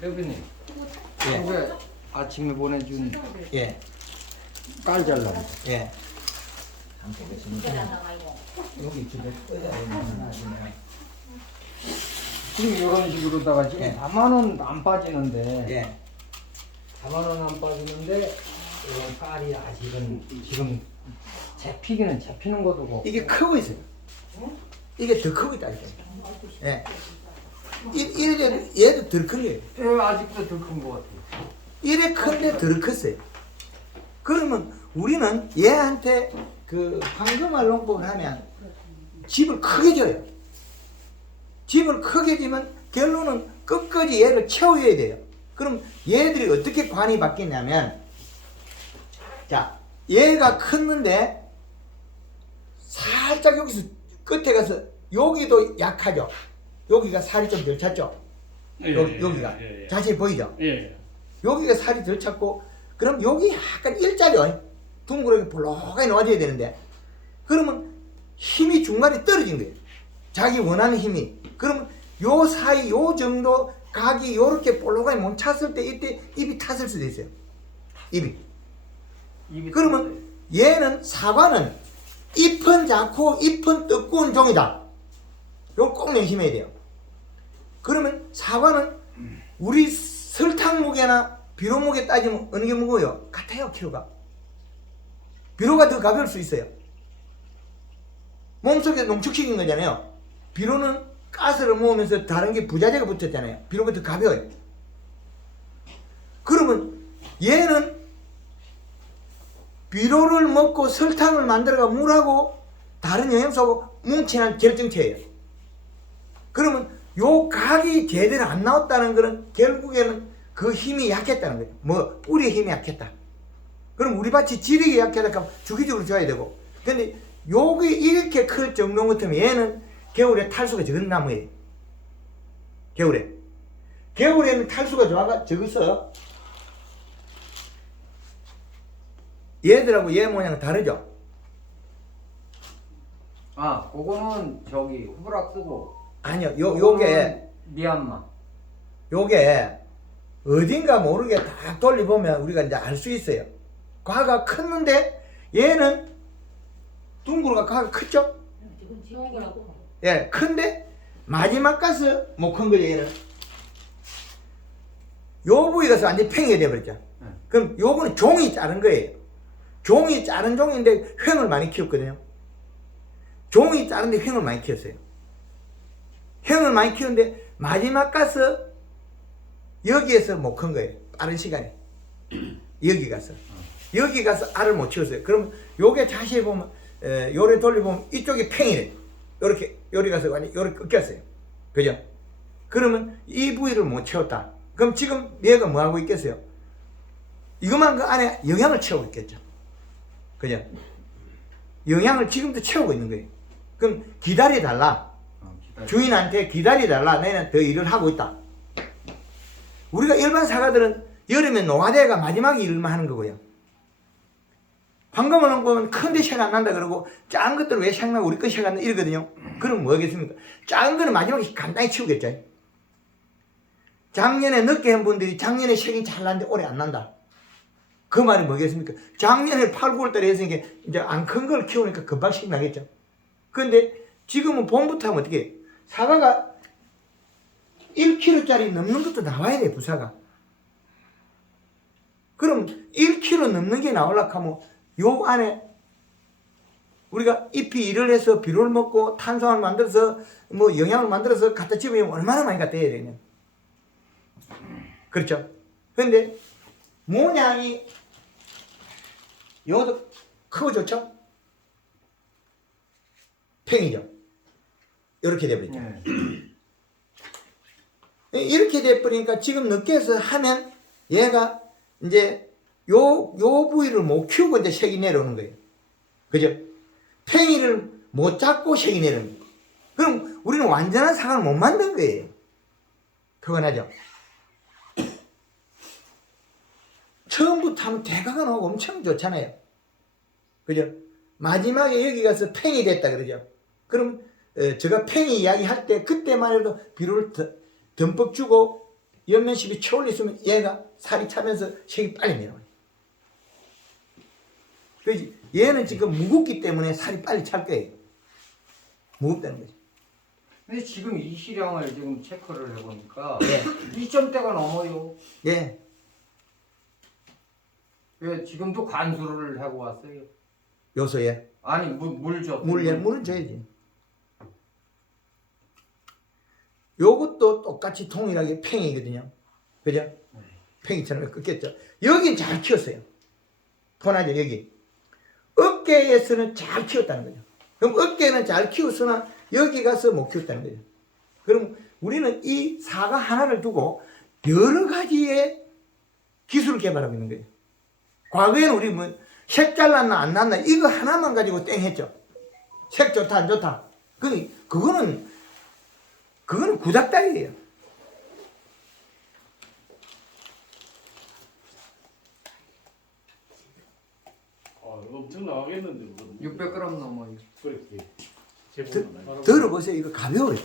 대표님, 예. 왜 아침에 보내준 예. 깔 잘라? 예. 한번 보겠습니다. 여기 집에 꽂아야 되나 지금 이런 식으로다가 지금 예. 4만 원 안 빠지는데, 예. 4만 원 안 빠지는데 이런 깔이 아직은 지금 잡히기는 잡히는 것도고. 이게 크고 있어요. 이게 더 크고 있다. 예. 이래 얘도 덜 큰 거예요. 예, 아직도 더 큰 것 같아요. 이래 큰데 덜 컸어요. 그러면 우리는 얘한테 그 황금알 농법을 하면 집을 크게 줘요. 집을 크게 주면 결론은 끝까지 얘를 채워야 돼요. 그럼 얘들이 어떻게 관이 바뀌냐면, 자, 얘가 컸는데 살짝 여기서 끝에 가서 여기도 약하죠. 여기가 살이 좀 덜 찼죠. 여기가 자세히 보이죠. 예. 여기가 살이 덜 찼고, 그럼 여기 약간 일자리요. 둥그렇게 볼록하게 놓아줘야 되는데, 그러면 힘이 중간에 떨어진 거예요. 자기 원하는 힘이. 그러면 요 사이 요 정도 각이 요렇게 볼록하게 못 찼을 때 이때 입이 탔을 수도 있어요. 입이. 그러면 얘는 사과는 잎은 작고 잎은 두꺼운 종이다. 요걸 꼭 명심해야 돼요. 그러면 사과는 우리 설탕 무게나 비료 무게 따지면 어느 게 무거워요? 같아요, 키로가. 비료가 더 가벼울 수 있어요. 몸속에 농축시킨 거잖아요. 비료는 가스를 모으면서 다른 게 부자재가 붙었잖아요. 비료가 더 가벼워요. 그러면 얘는 비료를 먹고 설탕을 만들어가 물하고 다른 영양소하고 뭉친한 결정체예요. 그러면 요 각이 제대로 안 나왔다는 것은 결국에는 그 힘이 약했다는 거예요. 뭐 뿌리의 힘이 약했다. 그럼 우리 밭이 지력이 약하다 하면 주기적으로 줘야 되고, 근데 요게 이렇게 클 정도 같으면 얘는 겨울에 탈수가 적은 나무예요. 겨울에는 탈수가 적어서 얘들하고 얘 모양은 다르죠. 아, 그거는 저기 후브락 쓰고. 아니요, 요게 미얀마. 요게 어딘가 모르게 딱 돌려보면 우리가 이제 알 수 있어요. 과가 컸는데 얘는 둥그러가 과가 컸죠? 예, 큰데 마지막 가서 못 큰 거죠, 얘는. 요 부위 가서 완전히 팽이 돼버렸죠. 그럼 요거는 종이 자른 거예요. 종이 자른 종인데 횡을 많이 키웠거든요. 종이 자른데 횡을 많이 키웠어요. 횡을 많이 키웠는데 마지막 가서 여기에서 못 큰 거예요. 빠른 시간에. 여기 가서 알을 못 키웠어요. 그럼 요게 자세히 보면, 요래 돌려보면 이쪽이 팽이래. 요렇게, 요리 가서 완전히 요렇게 꺾였어요. 그죠? 그러면 이 부위를 못 채웠다. 그럼 지금 얘가 뭐 하고 있겠어요? 이것만 그 안에 영양을 채우고 있겠죠. 그죠? 영양을 지금도 채우고 있는 거예요. 그럼 기다려달라. 주인한테 기다려달라. 너희는 더 일을 하고 있다. 우리가 일반 사과들은 여름에 노화대가 마지막에 일만 하는 거고요. 황금을 보면 큰데 색 안 난다 그러고, 작은 것들은 왜 색 나고 우리 거 색 안 나 이러거든요. 그럼 뭐겠습니까? 작은 거는 마지막에 간단히 치우겠죠. 작년에 늦게 한 분들이 작년에 색이 잘 났는데 올해 안 난다. 그 말이 뭐겠습니까? 작년에 8, 9월 달에 했으니까 이제 안 큰 걸 키우니까 금방 색 나겠죠. 그런데 지금은 봄부터 하면 어떻게 해? 사과가 1kg짜리 넘는 것도 나와야 돼, 부사가. 그럼 1kg 넘는 게 나오려고 하면 요 안에 우리가 잎이 일을 해서 비료를 먹고 탄수화물 만들어서 뭐 영양을 만들어서 갖다 집으면 얼마나 많이 갖다 해야 되냐. 그렇죠? 그런데 모양이 요것도 크고 좋죠? 팽이죠? 이렇게 돼버리죠. 이렇게 돼버리니까 지금 늦게 해서 하면 얘가 이제 요 부위를 못 키우고 이제 색이 내려오는 거예요. 그죠? 팽이를 못 잡고 색이 내려오는 거예요. 그럼 우리는 완전한 사과를 못 만든 거예요. 그건 하죠. 처음부터 하면 대가가 나오고 엄청 좋잖아요. 그죠? 마지막에 여기 가서 팽이 됐다 그러죠. 그럼 제가 팽이 이야기 할 때 그때만 해도 비료를 듬뿍 주고 옆면십이 쳐올려 있으면 얘가 살이 차면서 색이 빨리 내려와요. 그렇지? 얘는 지금 무겁기 때문에 살이 빨리 찰 거예요. 무겁다는 거지. 근데 지금 이 시량을 지금 체크를 해보니까 예. 2점대가 넘어요. 예. 왜 지금도 관수를 하고 왔어요? 요소에. 아니 물 줘. 물은 줘야지. 요것도 똑같이 동일하게 팽이거든요. 그죠? 팽이처럼 꺾였죠. 여긴 잘 키웠어요. 토나죠, 여기. 어깨에서는 잘 키웠다는 거죠. 그럼 어깨는 잘 키웠으나 여기 가서 못 키웠다는 거죠. 그럼 우리는 이 사과 하나를 두고 여러 가지의 기술을 개발하고 있는 거예요. 과거에는 우리 뭐 색 잘났나 안 났나 이거 하나만 가지고 땡 했죠. 색 좋다 안 좋다. 그거는 구닥다리예요. 엄청 나가겠는데 그거는. 600g 넘어요. 그렇게 들어보세요. 이거 가벼워요.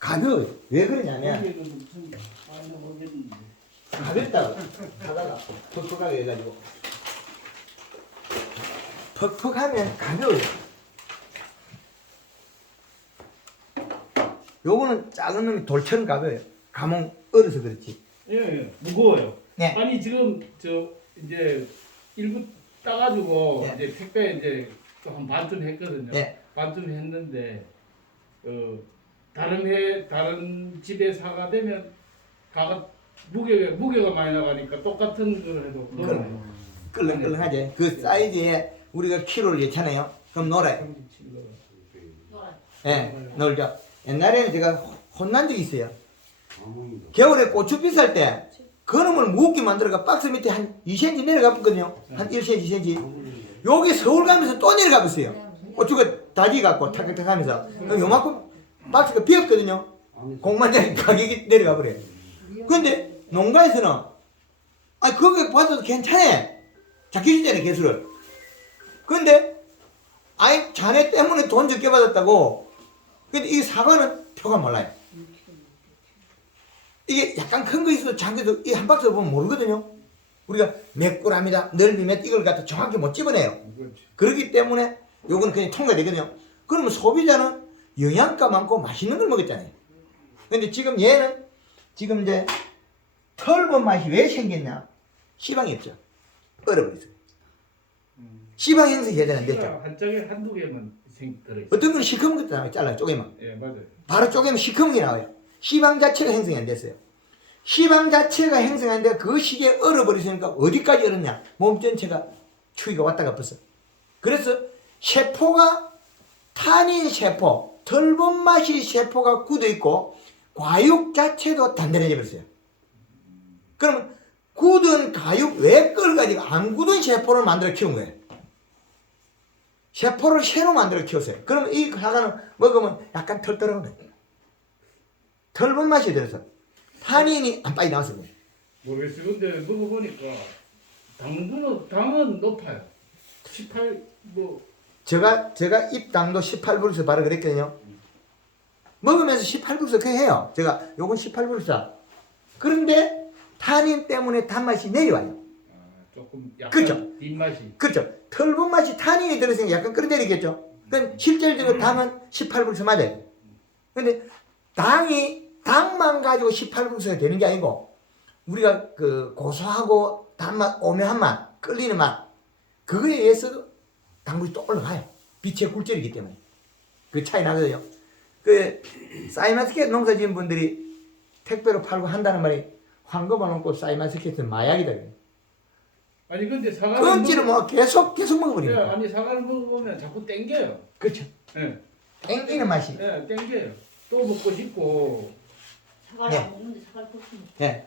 가벼워요. 왜 그러냐면 가볍다고 하다가 퍽퍽하게 해가지고 퍽퍽하면 가벼워요. 요거는 작은 놈이 돌처럼 가벼워요. 감은 얼어서 그렇지. 예, 무거워요. 네. 아니 지금 저 이제 일부 따가지고 네. 이제 택배 이제 또 한 반쯤 했거든요. 네. 반쯤 했는데 다른 집에 사가 되면 가가 무게가 많이 나가니까 똑같은 걸 해도 놀아요. 끌렁끌렁하지. 그 사이즈에 우리가 키로를 예잖아요. 그럼 놀아요. 예, 놀죠. 옛날에는 제가 혼난 적이 있어요. 겨울에 고추 비쌀 때 그놈을 무겁게 만들어가 박스 밑에 한 2cm 내려가 봤거든요. 한 1cm, 2cm. 여기 서울 가면서 또 내려가 봤어요. 고추가 다지 갖고 탁탁탁 하면서. 그럼 요만큼 박스가 비었거든요. 공만장에 가격이 내려가 버려요. 근데 농가에서는 그거 받아도 괜찮아. 잡혀주잖아요, 개수를. 근데 자네 때문에 돈 적게 받았다고. 근데 이 사과는 표가 몰라요. 이게 약간 큰 거 있어도 작은 거도 이 한 박스 보면 모르거든요. 우리가 몇 g이다, 넓이 몇 이걸 갖다 정확히 못 집어내요. 그렇기 때문에 요거는 그냥 통과되거든요. 그러면 소비자는 영양가 많고 맛있는 걸 먹었잖아요. 근데 지금 얘는 지금 이제 털보 맛이 왜 생겼냐? 시방이 없죠. 얼어버렸어요. 시방 형성이 제대로 안 됐죠. 한쪽에 한두 개만 들어있어요. 어떤 건 시커먼 것도 나와요. 잘라요. 쪼개면. 예, 맞아요. 바로 쪼개면 시커먼 게 나와요. 시방 자체가 형성이 안 됐어요. 시방 자체가 형성이 안 돼 그 시기에 얼어버리니까 어디까지 얼었냐? 몸 전체가 추위가 왔다가 갔어. 그래서 세포가 탄닌 세포, 털본 맛이 세포가 굳어있고 과육 자체도 단단해져 버렸어요. 그럼 굳은 과육 왜 끌어가지고 안 굳은 세포를 만들어 키운 거예요. 세포를 새로 만들어 키웠어요. 그러면 이 사과는 먹으면 약간 털떨어는 거예요. 털본 맛이 들어서 탄닌이 안 빨리 나왔어요. 모르겠어요. 근데 먹어보니까 당은 높아요. 18 제가 입당도 18불에서 바로 그랬거든요. 먹으면서 18불에서 그렇게 해요. 제가 요건 18불에서. 그런데 탄닌 때문에 단맛이 내려와요. 조금 약간 그렇죠. 뒷맛이. 그렇죠. 털분 맛이 탄닌이 들어있으니까 약간 끌어내리겠죠. 그럼 실질적으로 당은 18불에서 맞아요. 근데 당만 가지고 18불에서 되는 게 아니고 우리가 그 고소하고 단맛, 오묘한 맛, 끌리는 맛 그거에 의해서도 당분이 또 올라가요. 빛의 굴절이기 때문에. 그 차이 나거든요. 그 사이마스켓 농사 지은 분들이 택배로 팔고 한다는 말이 황금을 넣고 사이마스켓은 마약이다. 아니 근데 사과를 끊지를 뭐 계속 예, 먹어버리니까. 아니 사과를 먹어보면 자꾸 땡겨요. 그렇죠. 예, 땡기는 맛이. 예, 땡겨요. 또 먹고 싶고. 사과를 네. 안 먹는데 사과를 꺾으면 예.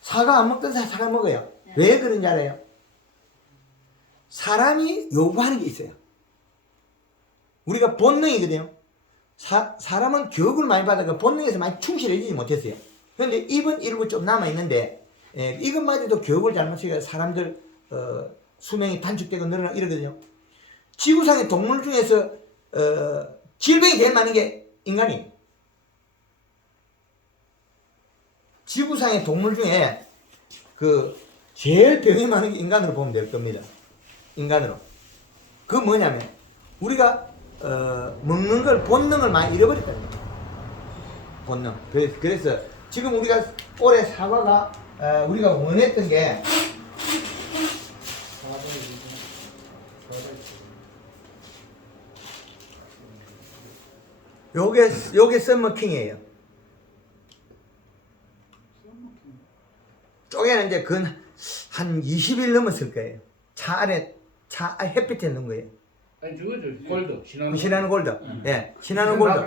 사과 안 먹던 사람 사과 먹어요. 왜 그런지 알아요? 사람이 요구하는 게 있어요. 우리가 본능이거든요. 사람은 교육을 많이 받아서 본능에서 많이 충실해지지 못했어요. 그런데 입은 일부 좀 남아있는데, 이것마저도 교육을 잘못해서 사람들, 수명이 단축되고 늘어나고 이러거든요. 지구상의 동물 중에서, 질병이 제일 많은 게 인간이에요. 지구상의 동물 중에 그 제일 병이 많은 게 인간으로 보면 될 겁니다. 인간으로. 그 뭐냐면 우리가 먹는 걸 본능을 많이 잃어버렸다는 거예요. 본능. 그래서 지금 우리가 올해 사과가 우리가 원했던 게 요게 썸머킹이에요. 쪼개는 이제 한 20일 넘었을 거예요. 차 안에 햇빛에 넣은 거예요. 아니 저거죠 골드 신한우 골드. 응. 예, 신한우 골드.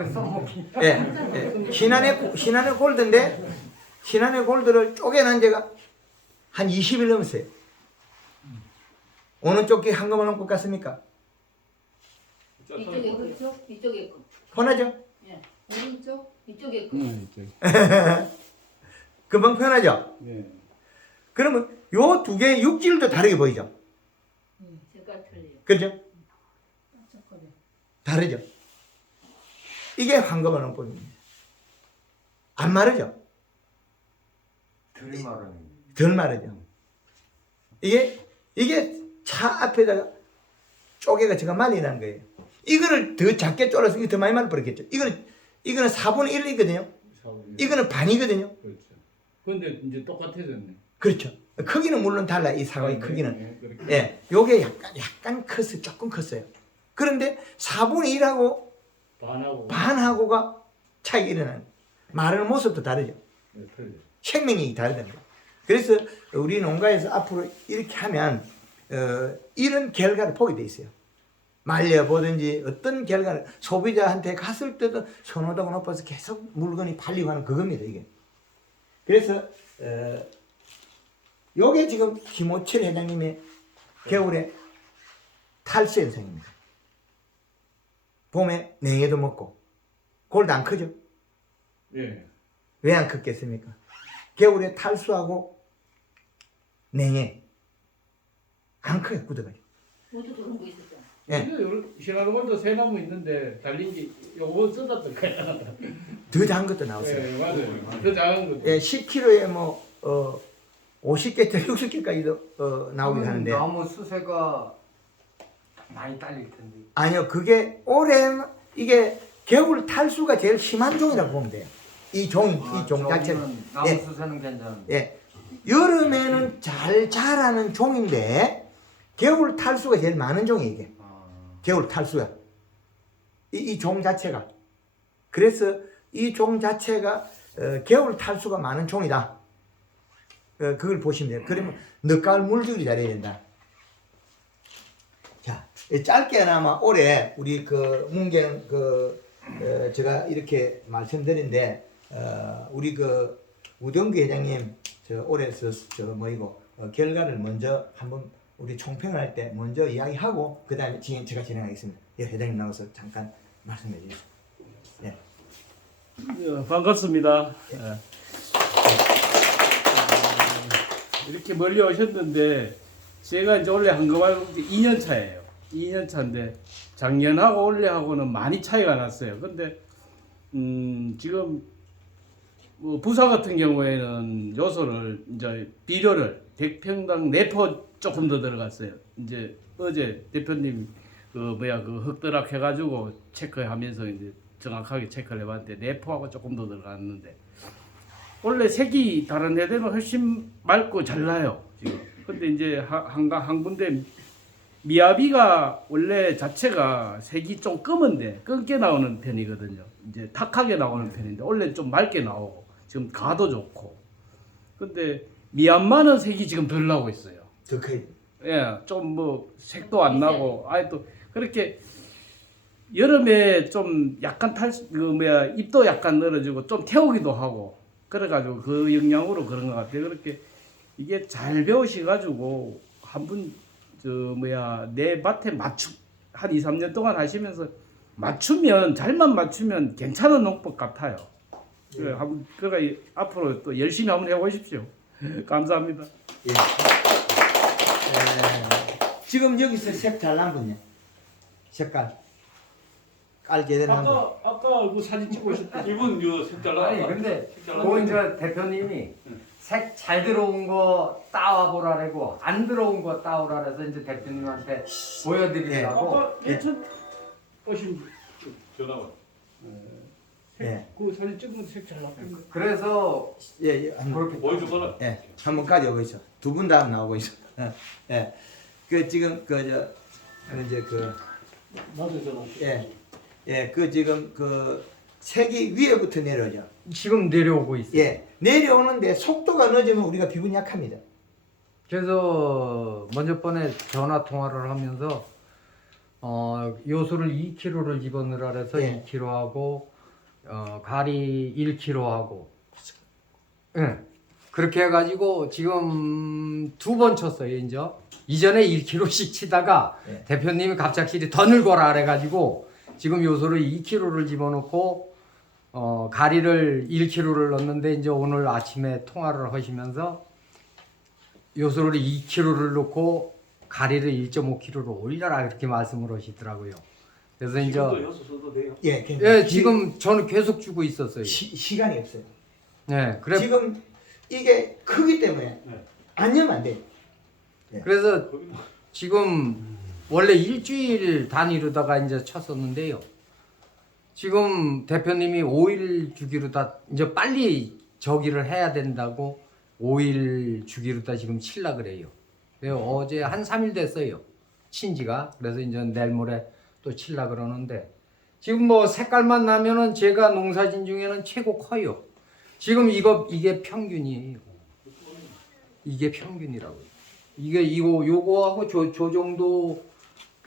예, 신한우 골드인데 신한우 골드를 쪼개는 제가 한 20일 넘었어요. 어느 쪽이 한꺼번에 것 같습니까? 이쪽에 그렇죠? 이쪽에 거. 편하죠? 예. 오른쪽 이쪽에 거. 금방 편하죠? 네. 그러면 요 두 개의 육질도 다르게 보이죠? 색깔 틀려요. 그렇죠? 다르죠? 이게 황금 원뿔입니다. 안 마르죠? 덜 마르는. 덜 마르죠? 이게 차 앞에다가 쪼개가 제가 말리라는 거예요. 이거를 더 작게 쫄아서 이게 더 많이 말려버렸겠죠? 이거는 4분의 1이거든요? 이거는 반이거든요? 그렇죠. 근데 이제 똑같아졌네. 그렇죠. 크기는 물론 달라, 이 사과의 크기는. 네, 그렇게. 예, 요게 약간 컸어요. 조금 컸어요. 그런데 4분의 1하고 반하고가 차이가 일어나는 거예요. 마르는 모습도 다르죠. 네, 틀려. 생명력이 다르다는 거예요. 그래서 우리 농가에서 앞으로 이렇게 하면 이런 결과를 보게 돼 있어요. 말려보든지 어떤 결과를 소비자한테 갔을 때도 선호도가 높아서 계속 물건이 팔리고 하는 그겁니다, 이게. 그래서 요게 지금 김호철 회장님의 겨울에 탈수 현상입니다. 봄에 냉해도 먹고 골도 안 크죠? 예. 왜 안 컸겠습니까? 겨울에 탈수하고 냉해 안 커요, 굳어가지고. 모두 그런 거 있었잖아. 예. 신화로골도 새 나무 있는데 달린 게 요거 쏟았던 거야. 더 작은 것도 나왔어요. 네, 맞아요. 더 작은 것도. 예, 10kg에 뭐 50개짜리 60개까지도 나오긴 하는데 나무 수세가 많이 딸릴 텐데. 아니요, 그게 올해 이게 겨울 탈수가 제일 심한 종이라고 보면 돼요. 이 종 자체는. 나무 예. 수세는 괜찮은데. 예. 여름에는 잘 자라는 종인데 겨울 탈수가 제일 많은 종이에요, 이게. 겨울 탈수가. 이 종 자체가. 그래서 이 종 자체가 겨울 탈수가 많은 종이다. 그걸 보시면 돼요. 그러면 늦가을 물주기 잘해야 된다. 자, 짧게나마 올해 우리 그 문경 제가 이렇게 말씀드린데 우리 그 우동규 회장님 올해 결과를 먼저 한번 우리 총평을 할 때 먼저 이야기하고 그 다음에 제가 진행하겠습니다. 예, 회장님 나와서 잠깐 말씀해 주세요. 예. 반갑습니다. 이렇게 멀리 오셨는데 제가 이제 원래 한거말 2년 차예요. 2년 차인데 작년하고 올해하고는 많이 차이가 났어요. 근데 지금 뭐 부사 같은 경우에는 요소를 이제 비료를 100평당 4포 조금 더 들어갔어요. 이제 어제 대표님 그 흙더락 해가지고 체크하면서 이제 정확하게 체크를 해봤는데 4포하고 조금 더 들어갔는데 원래 색이 다른 애들은 훨씬 맑고 잘 나요 지금. 근데 이제 한 군데 미야비가 원래 자체가 색이 좀 검은데 검게 나오는 편이거든요. 이제 탁하게 나오는 편인데 원래 좀 맑게 나오고 지금 가도 좋고. 근데 미얀마는 색이 지금 덜 나오고 있어요. 더 커요. 예, 좀 뭐 색도 안 나고 아예 또 그렇게 여름에 좀 약간 잎도 약간 늘어지고 좀 태우기도 하고 그래가지고 그 영향으로 그런 것 같아요. 그렇게 이게 잘 배우셔가지고 한번 내 밭에 한 2, 3년 동안 하시면서 잘만 맞추면 괜찮은 농법 같아요. 그래, 앞으로 또 열심히 한번 해보십시오. 감사합니다. 예. 지금 여기서 색 잘 난 분이요. 색깔. 깔게 되는 거. 아까 그 사진 찍고 오셨던 이분 요 색깔 나. 아니 근데 색깔 그 이제 대표님이 색 잘 들어온 거 따와 보라고 안 들어온 거 따오라 그래서 이제 대표님한테 보여드리려고. 아까 예천 오신 전화가. 예. 그 사진 찍은 색 잘 나왔던데. 그래서 예, 예. 그렇게 보여줘봐라. 예. 한 번까지 오고 있어. 두 분 다음 나오고 있어. 예. 그 지금 그저 이제 그 나도 전화. 예. 예. 그 지금 그 색이 위에부터 내려오죠. 지금 내려오고 있어요. 예. 내려오는데 속도가 늦으면 우리가 피부는 약합니다. 그래서 먼저 번에 전화 통화를 하면서 요소를 2kg를 집어넣으라 그래서 예. 2kg 하고 가리 1kg 하고 예. 그렇게 해가지고 지금 2번 쳤어요. 이제 이전에 1kg씩 치다가 예. 대표님이 갑작스레 더 늙어라 그래가지고 지금 요소를 2kg를 집어넣고 가리를 1kg를 넣었는데 이제 오늘 아침에 통화를 하시면서 요소를 2kg를 넣고 가리를 1.5kg로 올려라 그렇게 말씀을 하시더라고요. 그래서 이제 지금도 여수 써도 돼요. 예. 괜찮아요. 예, 지금 저는 계속 주고 있었어요. 시간이 없어요. 네, 그래 지금 이게 크기 때문에 네. 안 열면 안 돼. 그래서 거기 뭐 지금 원래 일주일 단위로다가 이제 쳤었는데요. 지금 대표님이 5일 주기로 다 이제 빨리 저기를 해야 된다고 5일 주기로 다 지금 칠라 그래요. 그래서 어제 한 3일 됐어요. 친지가. 그래서 이제 내일 모레 또 칠라 그러는데 지금 뭐 색깔만 나면은 제가 농사진 중에는 최고 커요. 지금 이게 평균이에요. 이게 평균이라고요. 요거하고 저 정도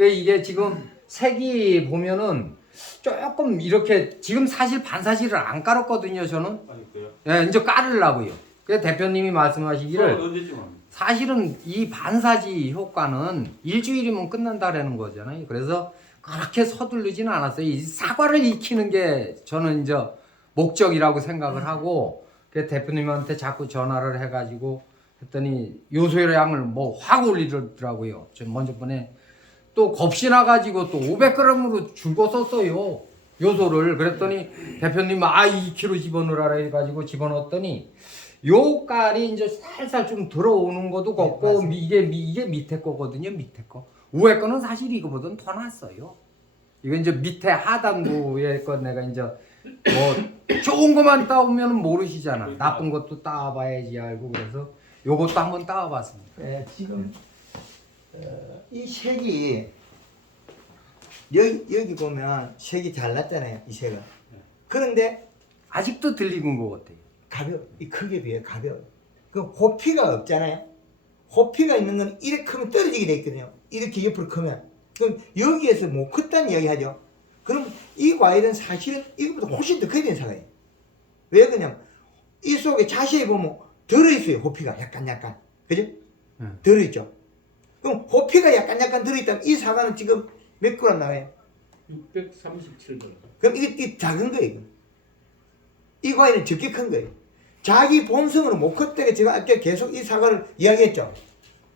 이게 지금 색이 보면은 조금 이렇게 지금 사실 반사지를 안 깔았거든요. 저는 아니 그래요. 예, 이제 깔으려고요. 그래서 대표님이 말씀하시기를 언제쯤 합니까? 사실은 이 반사지 효과는 일주일이면 끝난다라는 거잖아요. 그래서 그렇게 서두르지는 않았어요. 이 사과를 익히는 게 저는 이제 목적이라고 생각을 하고 그래서 대표님한테 자꾸 전화를 해가지고 했더니 요소량을 뭐 확 올리더라고요. 저 먼저 번에 또 겁시나 가지고 또 500g으로 줄고 썼어요. 요소를. 그랬더니 대표님 2kg 집어넣으라 해가지고 집어넣었더니 요 깔이 이제 살살 좀 들어오는 것도 같고 이게 밑에 거거든요. 밑에 거. 위에 거는 사실 이거보다는 더 낫어요. 이거 이제 밑에 하단부의 거 내가 이제 뭐 좋은 것만 따오면 모르시잖아. 나쁜 것도 따와봐야지 알고 그래서 요것도 한번 따와봤습니다. 예, 지금 이 색이 여기 보면 색이 잘 났잖아요. 이 색은. 그런데 아직도 들리는 것 같아요. 가벼워. 이 크기에 비해 가벼워. 그 호피가 없잖아요. 호피가 있는 건 이렇게 크면 떨어지게 돼 있거든요. 이렇게 옆으로 크면. 그럼 여기에서 못 컸다는 이야기 하죠. 그럼 이 과일은 사실은 이것보다 훨씬 더 커야 되는 사과예요. 왜 그러냐면 이 속에 자세히 보면 들어있어요. 호피가 약간. 그죠? 들어있죠. 그럼 호피가 약간 들어있다면 이 사과는 지금 몇 그램 나와요? 637g. 그럼 이게 작은 거예요. 이거. 이 과일은 적게 큰 거예요. 자기 본성으로 못 컸다가 제가 아까 계속 이 사과를 이야기했죠.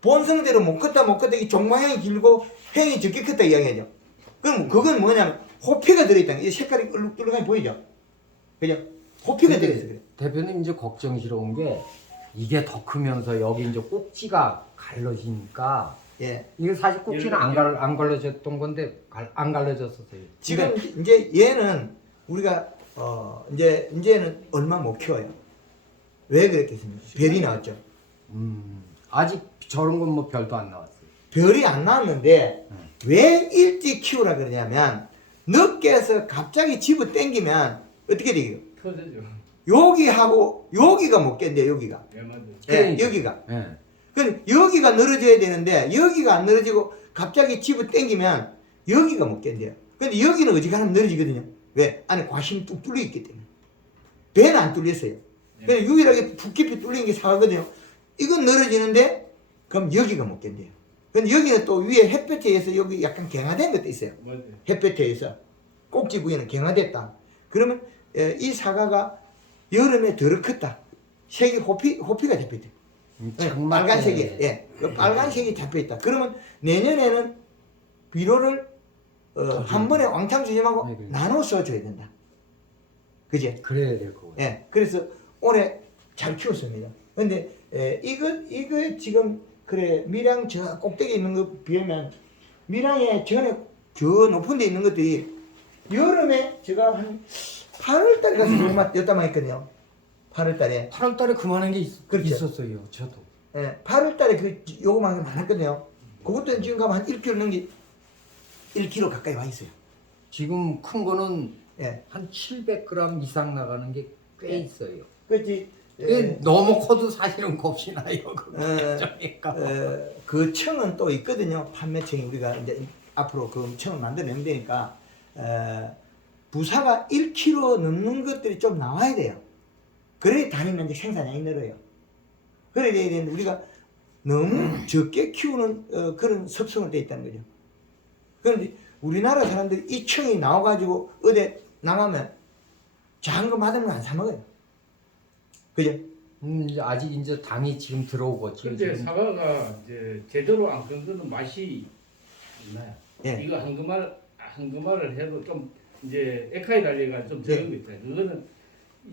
본성대로 못 컸다 이 종모양이 길고 횡이 적게 컸다 이야기하죠. 그럼 그건 뭐냐면 호피가 들어있다는 거예요. 이 색깔이 얼룩덜룩하게 보이죠. 그죠? 호피가 들어있어요. 그래. 대표님 이제 걱정스러운 게 이게 더 크면서 여기 이제 꼭지가 갈라지니까 예. 이게 사실 꼭지는 안 갈라졌던 건데 안 갈라졌었어요. 지금 이제 얘는 우리가 이제는 얼마 못 키워요. 왜 그랬겠습니까? 별이 나왔죠. 아직 저런 건 뭐 별도 안 나왔어요. 별이 안 나왔는데 왜 일찍 키우라 그러냐면 늦게 해서 갑자기 집어 당기면 어떻게 돼요? 터져죠. 여기하고 여기가 못 깬대요. 여기가. 예, 맞아요. 예, 그러니까. 여기가. 예. 그럼 여기가 늘어져야 되는데 여기가 안 늘어지고 갑자기 집어 당기면 여기가 못 깬대요. 근데 여기는 어지간하면 늘어지거든요. 왜? 안에 과심이 뚝 뚫려 있기 때문에. 배는 안 뚫렸어요. 그래서 유일하게 푹 깊이 뚫린 게 사과거든요. 이건 늘어지는데 그럼 여기가 못 깬대요. 근데 여기는 또 위에 햇볕에 의해서 여기 약간 갱화된 것도 있어요. 맞아요. 햇볕에 의해서 꼭지 부위는 갱화됐다. 그러면 이 사과가 여름에 덜 컸다. 색이 호피가 잡혀있다. 빨간색이 그 빨간색이 잡혀있다. 그러면 내년에는 비료를 한 번에 왕창 주지 말고 네, 그래. 나눠서 줘야 된다. 그지? 그래야 될 거고. 예. 그래서 올해 잘 키웠습니다. 근데 이거 지금 그래 밀양 저 꼭대기 있는 거 비하면 밀양에 전에 저 높은 데 있는 것들이 여름에 제가 한 8월 달에 가서 조금만 엿담아 했거든요. 8월 달에. 8월 달에 그만한 게 그렇죠. 있었어요. 저도. 예. 8월 달에 그 요거만 게 많았거든요. 그것도 지금 가면 한 1kg 넘기 1kg 가까이 와 있어요. 지금 큰 거는 예. 한 700g 이상 나가는 게 꽤 예. 있어요. 그렇지. 그게 너무 커도 사실은 겁이 나요. 어, 그 청은 또 있거든요. 판매청이 우리가 이제 앞으로 그 청을 만들어내면 되니까 부사가 1kg 넘는 것들이 좀 나와야 돼요. 그래야 단위면 이제 생산량이 늘어요. 그래야 되는데 우리가 너무 적게 키우는 그런 습성으로 돼 있다는 거죠. 그런데 우리나라 사람들이 이 청이 나와가지고 어디 나가면 작은 거 받으면 안 사 먹어요. 그죠? 이제 아직 이제 당이 지금 들어오겠지. 근데 지금. 사과가 이제 제대로 안 큰 거는 맛이 있나요? 예. 이거 한금알을 해도 좀 이제 에카이 달리가 좀 적은 거 있잖아요. 그거는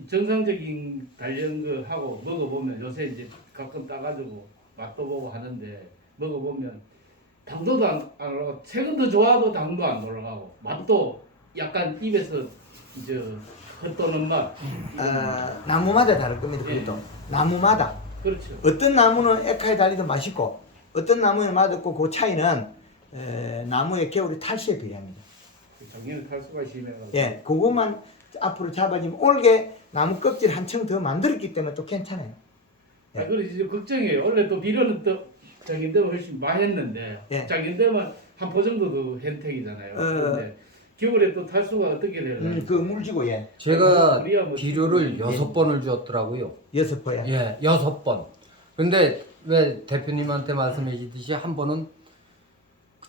정상적인 달린 거 하고 먹어보면 요새 이제 가끔 따가지고 맛도 보고 하는데 먹어보면 당도도 안 올라가고 색은 더 좋아도 당도 안 올라가고 맛도 약간 입에서 이제 헛도는 맛. 나무마다 다를 겁니다. 예. 그것도 나무마다 그렇죠. 어떤 나무는 에카에 달리도 맛있고 어떤 나무는 맛없고 그 차이는 나무의 겨울이 탈수에 비례합니다. 작년에 탈수가 심해가지고. 예, 그것만 앞으로 잡아주면 올게 나무 껍질 한층 더 만들었기 때문에 또 괜찮아요. 아, 그래서 이제 걱정이에요. 원래 또 비료는 또 작년대면 훨씬 많이 했는데 예. 작년대면 한 포 정도 더 혜택이잖아요. 그런데 겨울에 또 탈수가 어떻게 되나? 그 물지고 예, 제가 우리야 뭐 비료를 지금- 6번을 주었더라고요. 6포야. 예, 6번. 근데 왜 대표님한테 말씀해 주듯이 한 번은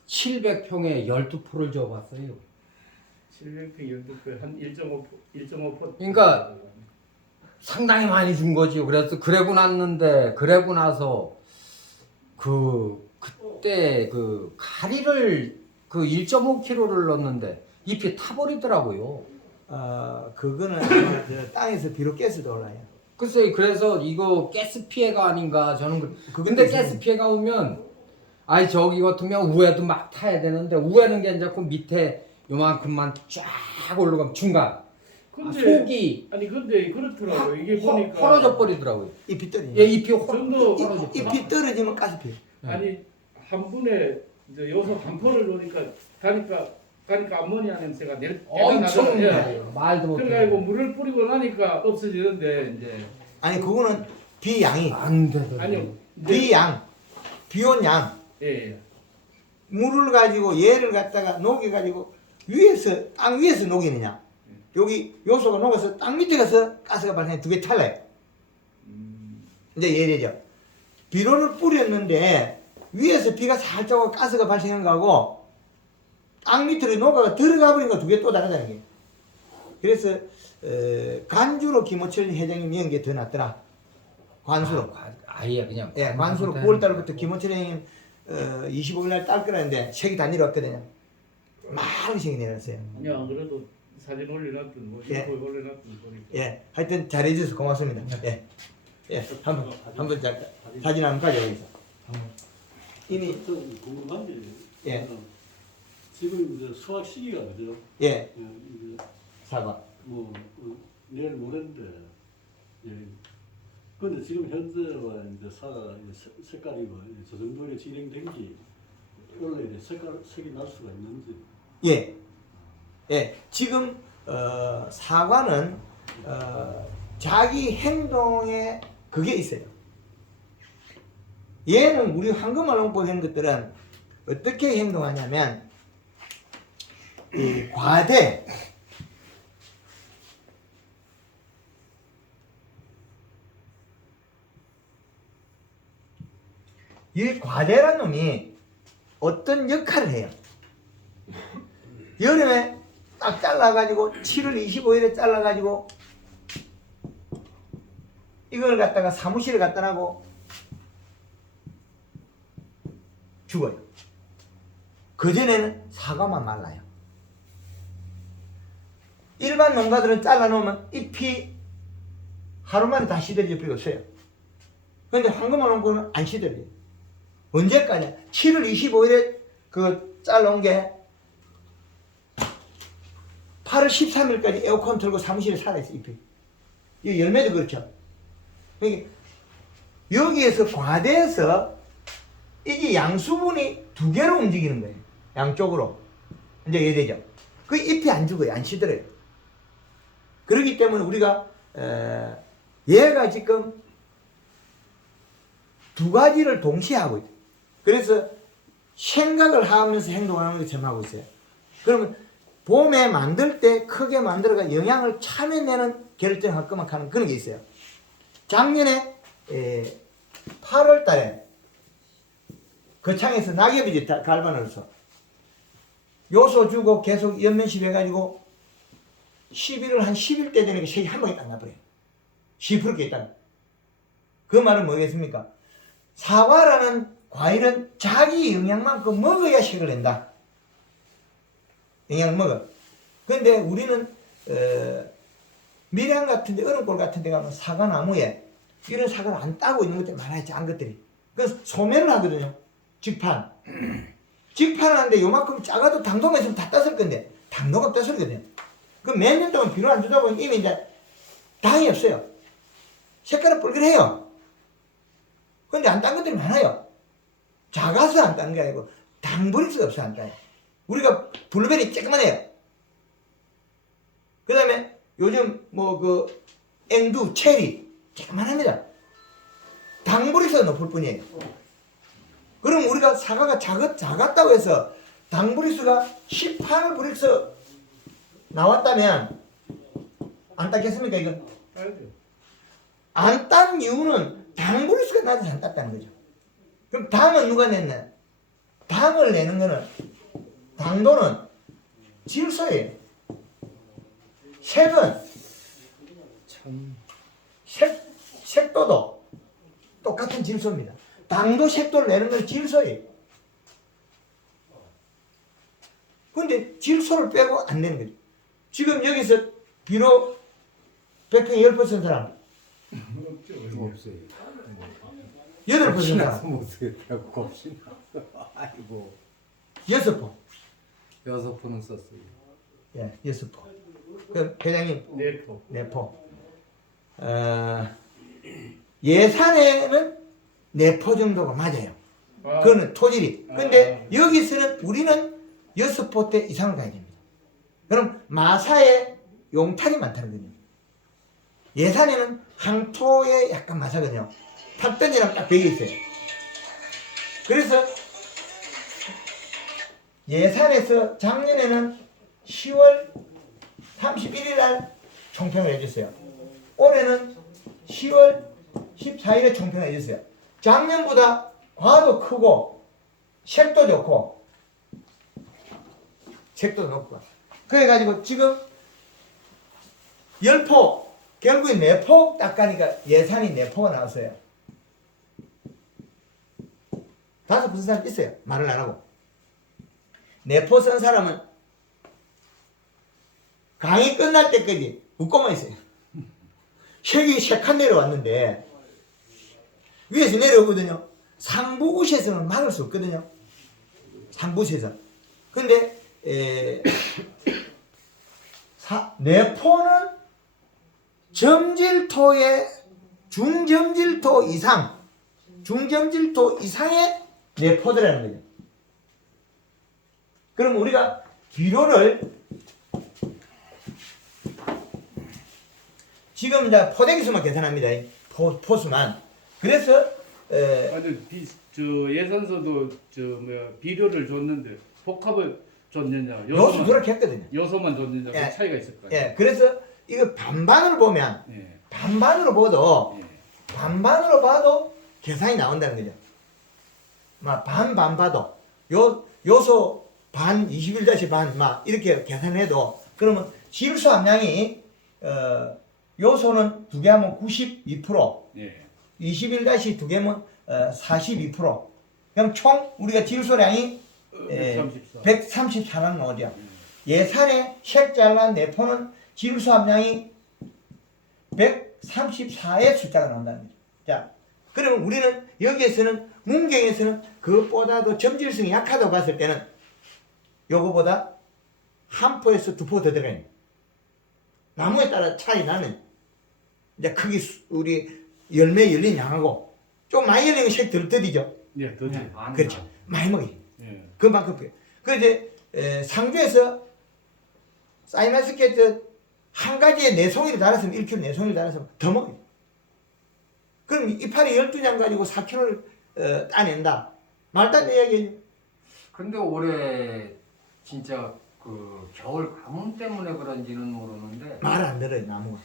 700평에 12포를 줘봤어요. 700평 12평 한 1.5포. 그러니까 상당히 많이 준 거지요. 그래서 그래고 나서 그때 그 가리를 그 1.5kg를 넣었는데 잎이 타버리더라고요. 그거는 아마 저 땅에서 비로 깨서도 올라요. 글쎄 그래서 이거 가스 피해가 아닌가 저는 그것도 근데 있어요. 가스 피해가 오면 아이 저기 같으면 우에도 막 타야 되는데 우에는 괜찮고 밑에 요만큼만 쫙 올라가면 중간 근데 속이 아니 근데 그렇더라고. 이게 보니까 헐어져 버리더라고요. 잎이 떨어지. 예, 잎이 전도 헐어져. 잎이 떨어지면 가스 피. 아니 한 분에 이제 여기서 한 포를 놓으니까 가니까 암모니아 냄새가 엄청 나더라고요. 예. 나요. 말도 못해. 그래가지고 물을 뿌리고 나니까 없어지는데 이제 아니 그거는 비양이 안 되더라고요. 아니요. 이제 비양 비온 양 예. 물을 가지고 얘를 갖다가 녹여가지고 위에서 땅 위에서 녹이느냐 여기 요소가 녹아서 땅 밑에 가서 가스가 발생해 두 개 탈라요. 이제 예래죠. 비료를 뿌렸는데 위에서 비가 살짝 오고 가스가 발생한 거하고 땅 밑으로 녹아가 들어가 버리니까 두 개 또 다르다는 게. 그래서 간주로 김호철 회장님이 한 게 더 낫더라. 관수로. 아예 그냥 예, 관수로 9월 달부터 김호철 회장님 25일 날 딸 거라는데 색이 다 내려왔거든요. 많은 색이 내려왔어요. 아니요 안 그래도 사진 올려놨던 뭐 예. 유튜브에 올려놨던 거니까. 예, 하여튼 잘해줘서 고맙습니다. 예, 예, 한번 사진 한번 가져가겠습니다. 이미 저 궁금한 게 예. 지금 이제 수확 시기가 그죠? 예, 이제 사과. 뭐 내일 모레인데 예. 근데 지금 현재와 이제 사과 색깔이 뭐 저 정도로 진행된 게 원래 색이 날 수가 있는지. 예, 예. 지금 사과는 자기 행동에 그게 있어요. 얘는 우리 황금알 농법 하는 것들은 어떻게 행동하냐면 이 과대 이 과대란 놈이 어떤 역할을 해요. 여름에 딱 잘라가지고 7월 25일에 잘라가지고 이걸 갖다가 사무실에 갖다 놔고 죽어요. 그전에는 사과만 말라요. 일반 농가들은 잘라놓으면 잎이 하루 만에 다 시들어질 필요가 없어요. 근데 황금알 농가는 안 시들어요. 언제까지? 7월 25일에 그 잘라온 게 8월 13일까지 에어컨 틀고 사무실에 살아있어, 잎이. 이 열매도 그렇죠. 그러니까 여기에서 과대해서 이게 양수분이 두 개로 움직이는 거예요. 양쪽으로. 이제 이해되죠? 그 잎이 안 죽어요. 안 시들어요. 그렇기 때문에 우리가 얘가 지금 두 가지를 동시에 하고 있어요. 그래서 생각을 하면서 행동하는 걸 지금 하고 있어요. 그러면 봄에 만들 때 크게 만들어가 영양을 참여내는 결정할 것만 하는 그런 게 있어요. 작년에 8월 달에 거창에서 낙엽이 갈바늘어서 요소 주고 계속 연면식 해가지고 11월 한 10일 때 되니까 색이 한 방에 딱 나버려요. 시퍼렇게 있다. 그 말은 뭐겠습니까? 사과라는 과일은 자기 영양만큼 먹어야 색을 낸다. 영양을 먹어. 근데 우리는 밀양 같은 데, 얼음골 같은 데 가면 사과나무에 이런 사과를 안 따고 있는 것들이 많아요. 작은 것들이. 그래서 소매를 하거든요. 직판. 직판하는데 요만큼 작아도 당도만 있으면 다 땄을 건데 당도가 땄을거든요. 그 몇 년 동안 비료 안 주다 보니 이미 이제 당이 없어요. 색깔은 붉은해요. 근데 안 딴 것들이 많아요. 작아서 안 딴 게 아니고 당분수가 없어 안 따요. 우리가 블루베리 쬐끄만해요. 그 다음에 요즘 뭐 그 앵두, 체리 쬐끄만합니다. 당분수가 높을 뿐이에요. 그럼 우리가 사과가 작았다고 해서 당브리스가 18브릭스 나왔다면 안 땄겠습니까 이건? 안 딴 이유는 당브리스가 낮아서 안 땄다는 거죠. 그럼 당은 누가 냈나? 당을 내는 거는 당도는 질소예요. 색은 색도도 똑같은 질소입니다. 당도 색도를 내는 건 질소예요. 근데 질소를 빼고 안 내는 거죠. 지금 여기서 비료 100평 10% 쓴 사람 없어요. 8% 쓴 사람 못쓰게 겁시나. 아이고. 6포. 6포는 썼어요. 예, 6포. 그럼 회장님 네포. 4포. 예산에는 4포 정도가 맞아요. 그거는 토질이. 근데 여기서는 우리는 6포대 이상을 가야 됩니다. 그럼 마사에 용탈이 많다는 거죠. 예산에는 항토에 약간 마사거든요. 팥던지랑 딱 배겨 있어요. 그래서 예산에서 작년에는 10월 31일 날 총평을 해줬어요. 올해는 10월 14일에 총평을 해줬어요. 작년보다 과도 크고 색도 좋고 색도 높고 그래가지고 지금 10포 결국에 4포 딱 가니까 예산이 4포가 나왔어요. 5포 쓴 사람 있어요. 말을 안 하고 4포 쓴 사람은 강의 끝날 때까지 웃고만 있어요. 색이 3칸 내려왔는데 위에서 내려오거든요. 상부굿에서는 막을 수 없거든요. 상부굿에서. 근데 4포는 점질토의 중점질토 이상의 4포들라는 거죠. 그럼 우리가 비료를 지금 이제 포대기수만 계산합니다. 포수만. 그래서 아니 예산서도 비료를 줬는데 복합을 줬느냐 요수 그렇게 했거든요. 요소만 줬느냐 예. 그 차이가 있을 거예요. 예, 그래서 이거 반반으로 보면 예. 반반으로 봐도 예. 계산이 나온다는 거죠. 막 반반 봐도 요소 반 21-반 막 이렇게 계산해도 그러면 질소 함량이 요소는 2개 하면 92%, 예. 21-2개면 42%. 그럼 총 우리가 질소량이 134. 134만 나오죠. 예산에 색 잘난 4포는 질소 함량이 134의 숫자가 나온다는 거죠. 자, 그러면 우리는 여기에서는 문경에서는 그것보다도 점질성이 약하다고 봤을 때는 요거보다 한 포에서 두 포 더 들어가요. 나무에 따라 차이 나는 이제 크기 우리 열매 열린 양하고 좀 많이 열린 건 색 덜 드리죠. 예, 더지. 그렇죠. 많이 먹어요. 예. 그만큼 빼요. 그 이제 상주에서 사이마스케트 한 가지에 4송이를 달았으면 1kg 4송이를 달았으면 더 먹어요. 그럼 이파리 12장 가지고 4kg를 따낸다. 말도 안 되는 이야기예요. 근데 올해 진짜 그 겨울 가뭄 때문에 그런지는 모르는데 말 안 들어요, 나무가.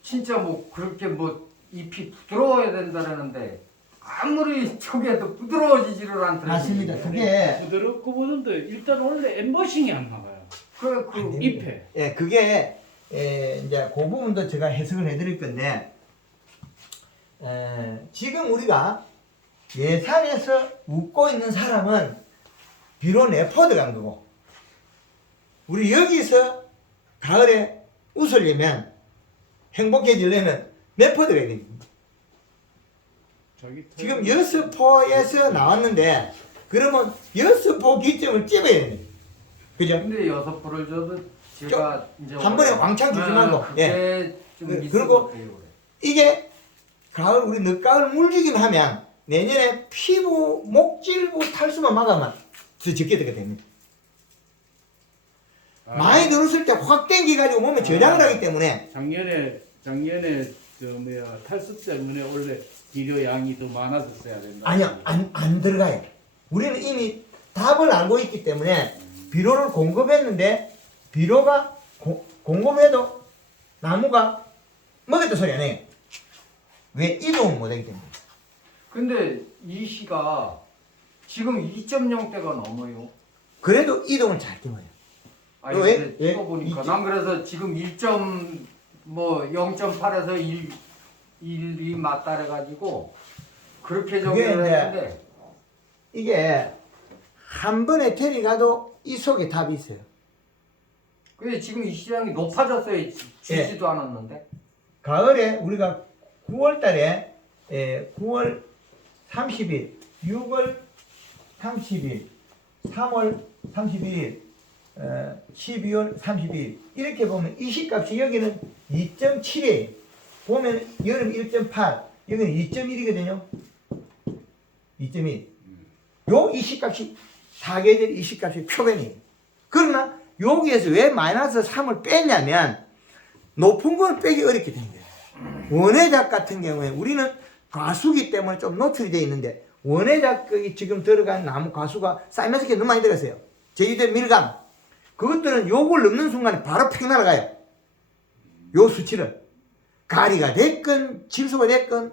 진짜 뭐 그렇게 뭐 잎이 부드러워야 된다는데 아무리 저게도 부드러워지지를 않더라고요. 맞습니다. 그게 부드럽고 보는데 일단 원래 엠버싱이 안 나가요. 그 안 됩니다. 잎에. 예, 그게 이제 그 부분도 제가 해석을 해드릴 건데 지금 우리가 예산에서 웃고 있는 사람은 비로 내포 들어간 거고 우리 여기서 가을에 웃으려면 행복해지려면 내포 들어가야 됩니다. 지금 6포에서 나왔는데 그러면 6포 기점을 찝어야 됩니다. 그죠? 근데 6포를 줘도 제가 이제 한 번에 왕창 주지 말고 그게 좀 그리고 있을 것 같아요. 올해. 이게 가을 우리 늦가을 물주기만 하면 내년에 피부 목질부 탈수만 막으면 더 적게 되게 됩니다. 많이 들었을 때 확 땡기가지고 몸에 저장을 하기 때문에 작년에 저 뭐야 탈수 때문에 원래 비료 양이 더 많아졌어야 된다. 아니요 안 들어가요. 우리는 이미 답을 알고 있기 때문에 비료를 공급했는데 비료가 공급해도 나무가 먹였다 소리 안 해요. 왜? 이동을 못하기 때문에. 근데 이 시가 지금 2.0대가 넘어요. 그래도 이동을 잘 띄워요. 아니 왜? 근데 왜? 찍어보니까 난 그래서 지금 0.8에서 1이 맞다래가지고 그렇게 그게 정리를 이제 했는데 이게 한 번에 테리가도 이 속에 답이 있어요. 근데 지금 이 시장이 높아졌어요. 주지도 않았는데. 가을에 우리가 9월 달에 9월 30일, 6월 30일, 3월 31일, 12월 32일 이렇게 보면 이 시값이 여기는 2.7이에요. 보면 여름 1.8, 여기는 2.1이거든요. 2.1. 요 이 시값이 사계절 이 시값이 표변이에요. 그러나 여기에서 왜 마이너스 3을 뺐냐면 높은 걸 빼기 어렵게 된 거예요. 원해작 같은 경우에 우리는 과수기 때문에 좀 노출이 되어 있는데 원해작이 지금 들어간 나무 과수가 사이마스케 너무 많이 들어갔어요. 제주도 밀감 그것들은 요걸 넘는 순간에 바로 팽 날아가요. 요 수치를 가리가 됐건 질소가 됐건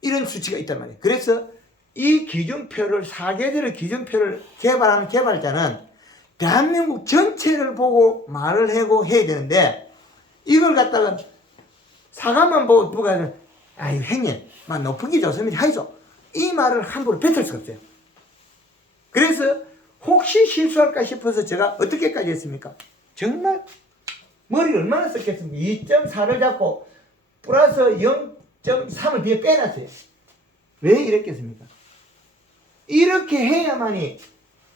이런 수치가 있단 말이에요. 그래서 이 기준표를 사계절의 기준표를 개발하는 개발자는 대한민국 전체를 보고 말을 하고 해야 되는데 이걸 갖다가 사과만 보고 누가 아유 형님 막 높은 게 좋습니다 하이소 이 말을 함부로 뱉을 수가 없어요. 그래서 혹시 실수할까 싶어서 제가 어떻게까지 했습니까? 정말 머리를 얼마나 썼겠습니까? 2.4를 잡고 플러스 0.3을 뒤에 빼놨어요. 왜 이랬겠습니까? 이렇게 해야만이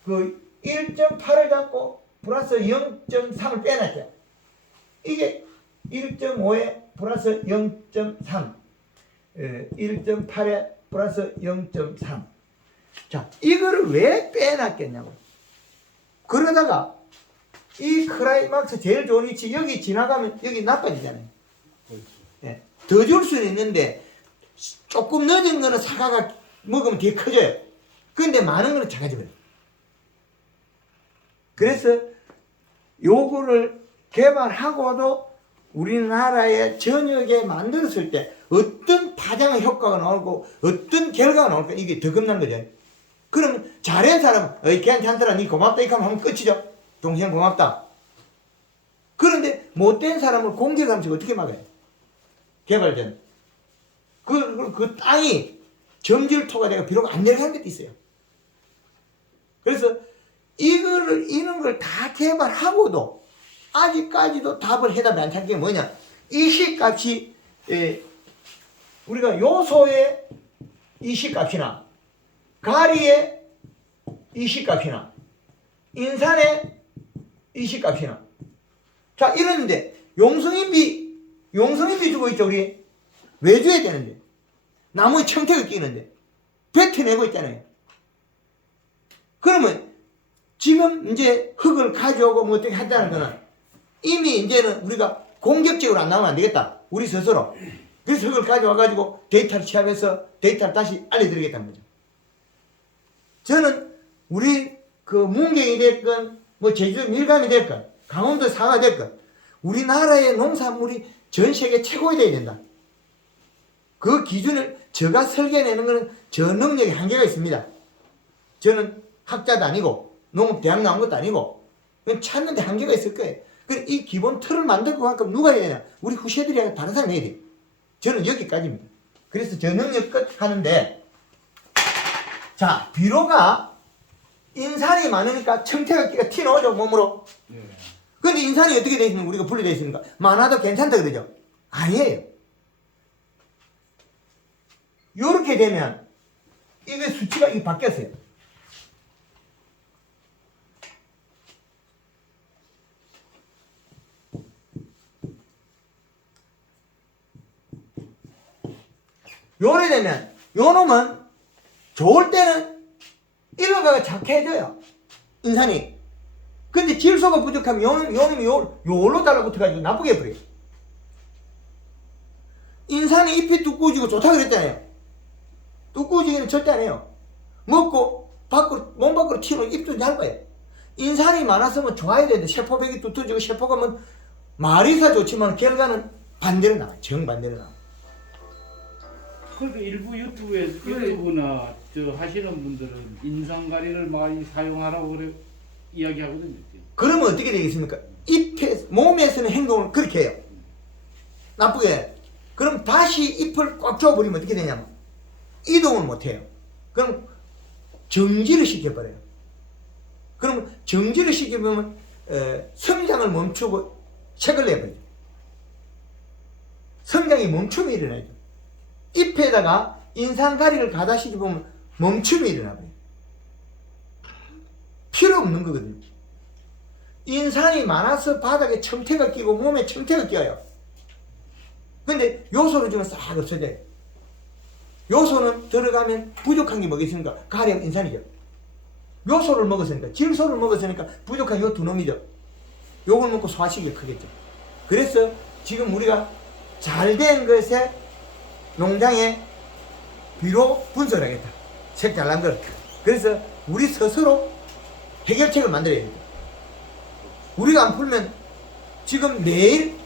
그 1.8을 잡고 플러스 0.3을 빼놨죠. 이게 1.5에 플러스 0.3 1.8에 플러스 0.3 자, 이거를 왜 빼놨겠냐고. 그러다가 이 클라이막스 제일 좋은 위치 여기 지나가면 여기 나빠지잖아요. 예, 더 줄 수는 있는데 조금 늦은 거는 사과가 먹으면 되게 커져요. 근데 많은 거는 작아져요. 그래서 요거를 개발하고도 우리나라의 전역에 만들었을 때 어떤 파장의 효과가 나오고 어떤 결과가 나올까 이게 더 겁난 거죠. 그러면 잘한 사람은 어이 괜찮더라 니 고맙다 이렇게 하면 끝이죠. 동생 고맙다. 그런데 못된 사람을 공격하면서 어떻게 막아요? 개발전 그 땅이 점질토가 내가 비록 안 내려가는 것도 있어요. 그래서 이런 걸 다 개발하고도 아직까지도 해답이 안 찾는 게 뭐냐? 이식값이 우리가 요소의 이식값이나 가리의 이식값이나 인산의 이식값이나 자 이러는데 용성인비 주고 있죠 우리 왜 줘야 되는데 나무에 청택을 끼는데 뱉어내고 있잖아요. 그러면 지금 이제 흙을 가져오고 뭐 어떻게 한다는 거는 이미 이제는 우리가 공격적으로 안 나오면 안 되겠다. 우리 스스로. 그래서 흙을 가져와가지고 데이터를 취합해서 데이터를 다시 알려드리겠다는 거죠. 저는 우리 그 문경이 됐건 뭐 제주도 밀감이 됐건 강원도 사가 됐건 우리나라의 농산물이 전 세계 최고가 돼야 된다. 그 기준을 제가 설계내는 것은 저 능력에 한계가 있습니다. 저는 학자도 아니고 농업대학 나온 것도 아니고 그냥 찾는데 한계가 있을 거예요. 이 기본 틀을 만들고 가끔 누가 해야 되냐? 우리 후세들이 다른 사람이 해야 돼요. 저는 여기까지입니다. 그래서 저 능력 끝 하는데 자 비료가 인산이 많으니까 청태가 튀어나오죠 몸으로. 근데 인산이 어떻게 되어 있습니까? 우리가 분리되어 있습니까? 많아도 괜찮다 그러죠? 아니에요. 요렇게 되면 이게 수치가 바뀌었어요. 요래 되면 요 놈은 좋을 때는 일어가 착해져요. 인산이. 근데 질소가 부족하면 요 놈이 요로 달라붙어가지고 나쁘게 해버려요. 인산이 잎이 두꺼워지고 좋다 그랬잖아요. 두꺼워지기는 절대 안 해요. 먹고 몸 밖으로 튀어나오면 잎도 얇아요. 인산이 많았으면 좋아야 되는데 세포벽이 두터워지고 세포가 뭐 말이사 좋지만 결과는 반대로 나와요. 정반대로 나와요. 그래도 일부 유튜브나 저 하시는 분들은 인산가리를 많이 사용하라고 그래 이야기하거든요. 그러면 어떻게 되겠습니까? 몸에서는 행동을 그렇게 해요. 나쁘게 해요. 그럼 다시 잎을 꽉 조아버리면 어떻게 되냐면 이동을 못해요. 그럼 정지를 시켜버려요. 그럼 정지를 시키면 성장을 멈추고 책을 내버려요. 성장이 멈춤이 일어나죠. 잎에다가 인산가리를 가다 시켜보면 멈춤이 일어나버려요. 필요 없는 거거든요. 인산이 많아서 바닥에 청태가 끼고 몸에 청태가 끼어요. 근데 요소를 주면 싹 없어져요. 요소는 들어가면 부족한 게 뭐겠습니까? 가령 인산이죠. 요소를 먹었으니까 질소를 먹었으니까 부족한 요 두 놈이죠. 요걸 먹고 소화시키기 크겠죠. 그래서 지금 우리가 잘된 것에 농장에 비료 분석을 하겠다. 색 잘난 걸. 그래서 우리 스스로 해결책을 만들어야 됩니다. 우리가 안 풀면 지금 매일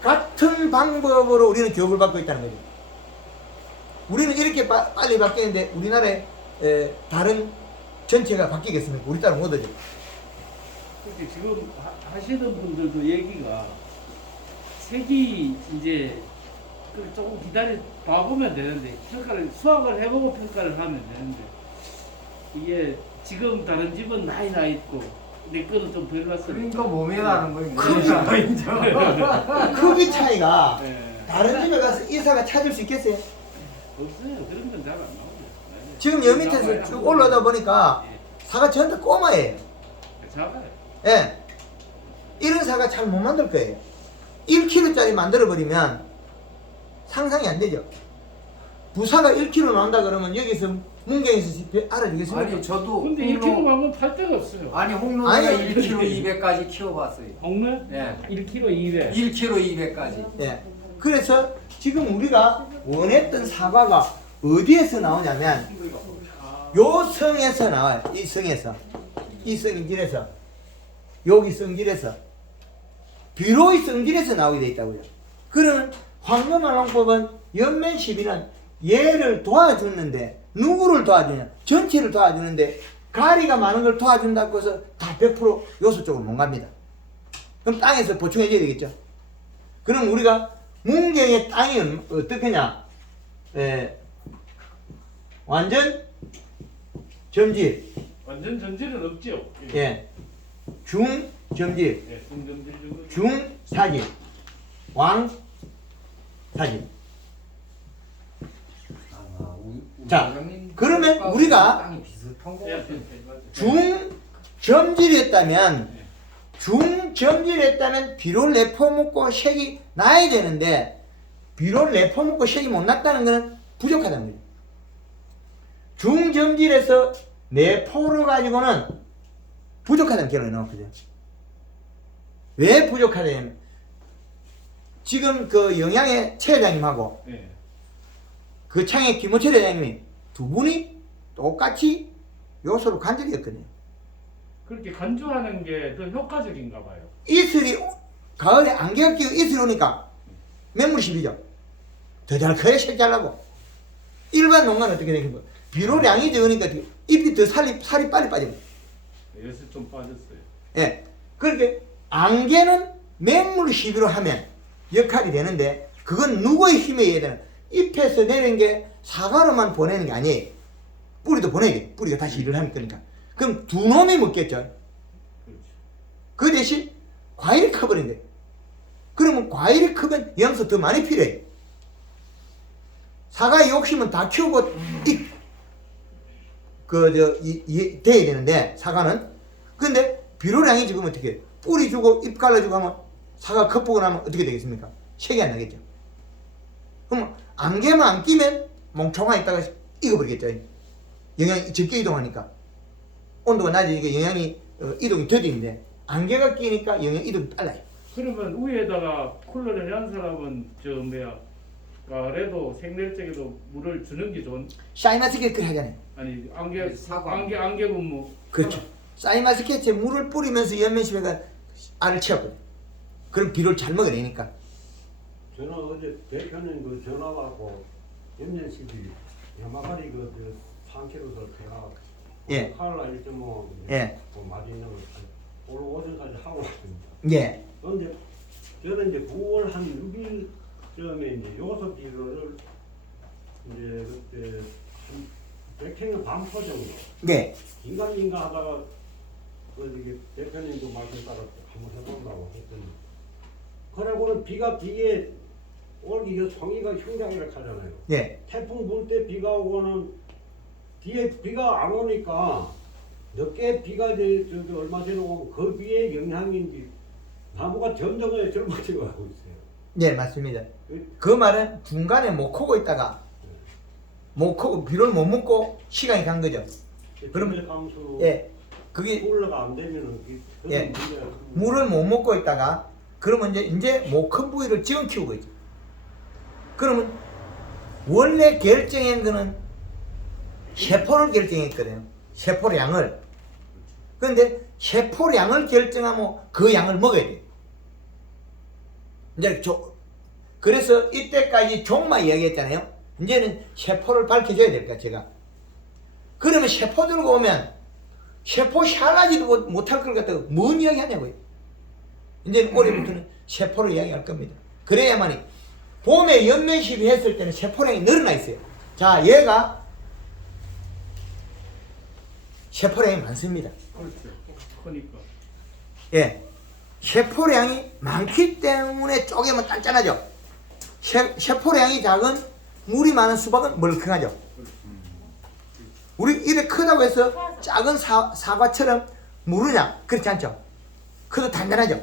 같은 방법으로 우리는 교육을 받고 있다는 거죠. 우리는 이렇게 빨리 바뀌는데 우리나라의 다른 전체가 바뀌겠습니까? 우리 따라 못하죠. 근데 지금 하시는 분들도 얘기가 색이 이제 조금 봐보면 되는데 평가를 수학을 해보고 평가를 하면 되는데 이게 지금 다른 집은 나이 있고 내 거는 좀 덜 갔으니까 그러니까 몸에 나는 거예요. 크기 차이가 네. 다른 집에 가서 이사가 찾을 수 있겠어요? 없어요. 그런 건 잘 안 나오죠. 지금 여 밑에서 쭉 올라오다 보니까 사과 전부 꼬마예요. 작아요. 예. 이런 사과 잘 못 만들 거예요. 1kg짜리 만들어버리면 상상이 안 되죠. 부사가 1kg 나온다 그러면 여기서 문경에서 알아주겠습니까? 아니 저도 근데 1kg 가면 팔 데가 없어요. 아니 홍로가 아니, 1kg 200까지 키워봤어요. 홍로? 예. 1kg 200. 1kg 200까지. 예. 그래서 지금 우리가 원했던 사과가 어디에서 나오냐면 요 성에서 나와요. 이 성에서. 이 성질에서. 여기 성질에서. 비로의 성질에서 나오게 돼 있다고요. 그러면 황금알농법은 연면 시비는 얘를 도와주는데 누구를 도와주냐? 전체를 도와주는데 가리가 많은 걸 도와준다고 해서 다 100% 요소 쪽으로 못 갑니다. 그럼 땅에서 보충해 줘야 되겠죠. 그럼 우리가 문경의 땅이 어떻게냐? 완전 점질, 완전 전질은 없죠. 예, 중, 중점질, 네, 중점질 중은 중사질, 왕사질. 자, 그러면 우리가 땅이 비슷한 거 예, 같아요. 맞아요. 중점질했다면 비료를 내퍼먹고 색이 나야 되는데 비료를 내퍼먹고 색이 못 났다는 것은 부족하다는 거죠. 중점질에서 내포를 가지고는 부족하다는 결론이 나왔거든요. 왜 부족하냐면 지금 그 영양의 최 회장님하고 네. 그 창의 김호철 회장님이 두 분이 똑같이 요소를 간절했거든요. 그렇게 간주하는 게 더 효과적인가 봐요. 이슬이 가을에 안개가 끼고 이슬이 오니까 맹물 시비죠. 더 잘 커야 색 잘 나고. 일반 농가는 어떻게 되는 거예요? 비료량이 적으니까 잎이 더 살이 빨리 빠져요. 요새 좀 빠졌어요. 예. 그렇게 안개는 맹물 시비로 하면 역할이 되는데 그건 누구의 힘에 의해야 되는 잎에서 내린 게 사과로만 보내는 게 아니에요. 뿌리도 보내야 돼. 뿌리가 다시 일을 하는 거니까. 그럼 두 놈이 먹겠죠. 그렇죠. 그 대신 과일이 커버린대. 그러면 과일이 크면 영양소 더 많이 필요해. 사과의 욕심은 다 키우고 돼야 되는데 사과는. 근데 비료량이 지금 어떻게 해? 뿌리 주고 잎 갈라주고 하면 사과 겉보고 나면 어떻게 되겠습니까? 색이 안 나겠죠. 그럼 안개만 안 끼면 멍청하게 있다가 익어버리겠죠. 영양이 적게 이동하니까. 온도가 낮으니까 영양이 이동이 더디는데 안개가 끼니까 영양 이동이 빨라요. 그러면 위에다가 쿨러를 한 사람은 저 뭐야 가을에도 생ner적에도 물을 주는 게 좋은 샤이마스케트 하잖아요. 아니 사과. 안개 분무 그렇죠. 샤이마스케트에 물을 뿌리면서 연면십에가 알을 채웠거든요. 그럼 비료를 잘 먹어내니까. 저는 어제 대표님 그 전화 받고 염년식이 야마가리 그 3kg서 제가 예. 칼라 1.5 예. 많이 있는 거 오늘 오전까지 하고 왔습니다. 예. 그런데 저는 이제 9월 한 6일쯤에 이제 요소 비료를 이제 그때 한 100행은 반포 정도 네. 인간인가 하다가 그 대표님도 말씀 따라 한번 해본다고 했더니 그러고는 비가 뒤에 올기 이 송이가 흉장이라 하잖아요. 예. 태풍 불 때 비가 오고는 뒤에 비가 안 오니까 늦게 비가 저기 얼마 전에 오면 그 비의 영향인지 나무가 점점 젊어지고 가고 있어요. 네, 맞습니다. 그 말은 중간에 못 크고 있다가 못 크고 비료를 못 먹고 시간이 간 거죠. 그러면 감수 예. 그게 쿨러가 안 되면은 예. 문제가 물을 못 먹고 있다가 그러면 이제 못 큰 부위를 지금 키우고 있죠. 그러면 원래 결정한 거는 세포를 결정했거든요. 세포량을. 그런데 세포량을 결정하면 그 양을 먹어야 돼요. 이제 그래서 이때까지 종만 이야기했잖아요. 이제는 세포를 밝혀줘야 될까 제가. 그러면 세포 들고 오면 세포 샤라지도 못할 걸 갖다가 뭔 이야기 하냐고요. 이제는 올해부터는 세포를 이야기할 겁니다. 그래야만이 봄에 연면 시비했을 때는 세포량이 늘어나 있어요. 자, 얘가 세포량이 많습니다. 그렇죠. 크니까 예. 세포량이 많기 때문에 쪼개면 단단하죠. 세포량이 작은 물이 많은 수박은 멀컹하죠. 우리 이래 크다고 해서 작은 사과처럼 무르냐? 그렇지 않죠. 그도 단단하죠.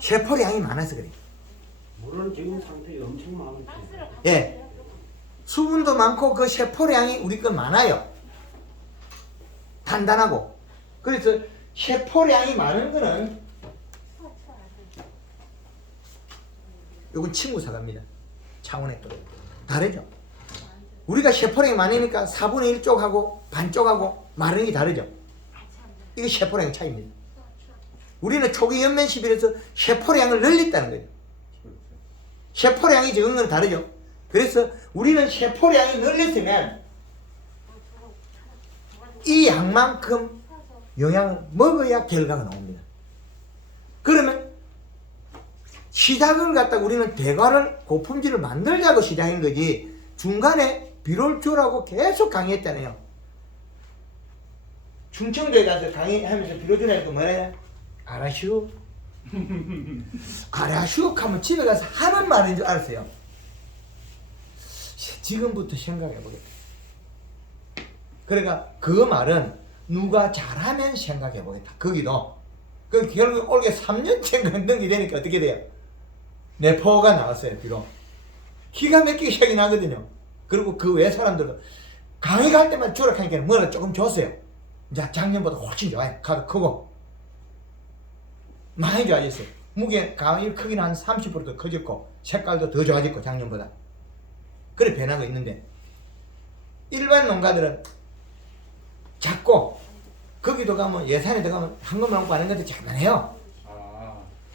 세포량이 많아서 그래요. 물은 지금 상태에 엄청 많은 편이에요. 예. 수분도 많고 그 세포량이 우리 거 많아요. 단단하고. 그래서 세포량이 많은 거는 이건 친구 사과입니다. 창원에 또 다르죠. 우리가 세포량이 많으니까 4분의 1쪽하고 반쪽하고 마른 게 다르죠. 이게 세포량의 차이입니다. 우리는 초기 연면 시비에서 세포량을 늘렸다는 거예요. 세포량이 적은 건 다르죠. 그래서 우리는 세포량이 늘렸으면 이 양만큼 영양을 먹어야 결과가 나옵니다. 그러면 시작을 갖다가 우리는 대과를 고품질을 만들자고 시작한 거지 중간에 비료를 주라고 계속 강의했잖아요. 충청도에 가서 강의하면서 비료 주라니까 뭐래요? 알아슈? 알아슈 하면 집에 가서 하는 말인 줄 알았어요. 지금부터 생각해 보겠다. 그러니까 그 말은 누가 잘하면 생각해 보겠다. 거기도. 그 결국 올해 3년째 건등이 되니까 어떻게 돼요? 내포가 나왔어요. 비록 기가 막히게 시작이 나거든요. 그리고 그 외 사람들은 강의 갈 때만 주락하니까 뭐가 조금 줬어요. 이제 작년보다 훨씬 좋아요. 가도 크고 많이 좋아졌어요. 무게 강의 크기는 한 30%더 커졌고 색깔도 더 좋아졌고 작년보다. 그래 변화가 있는데 일반 농가들은 작고 거기도 가면 예산에 들어가면 한것만 먹고 하는 것도 장난해요.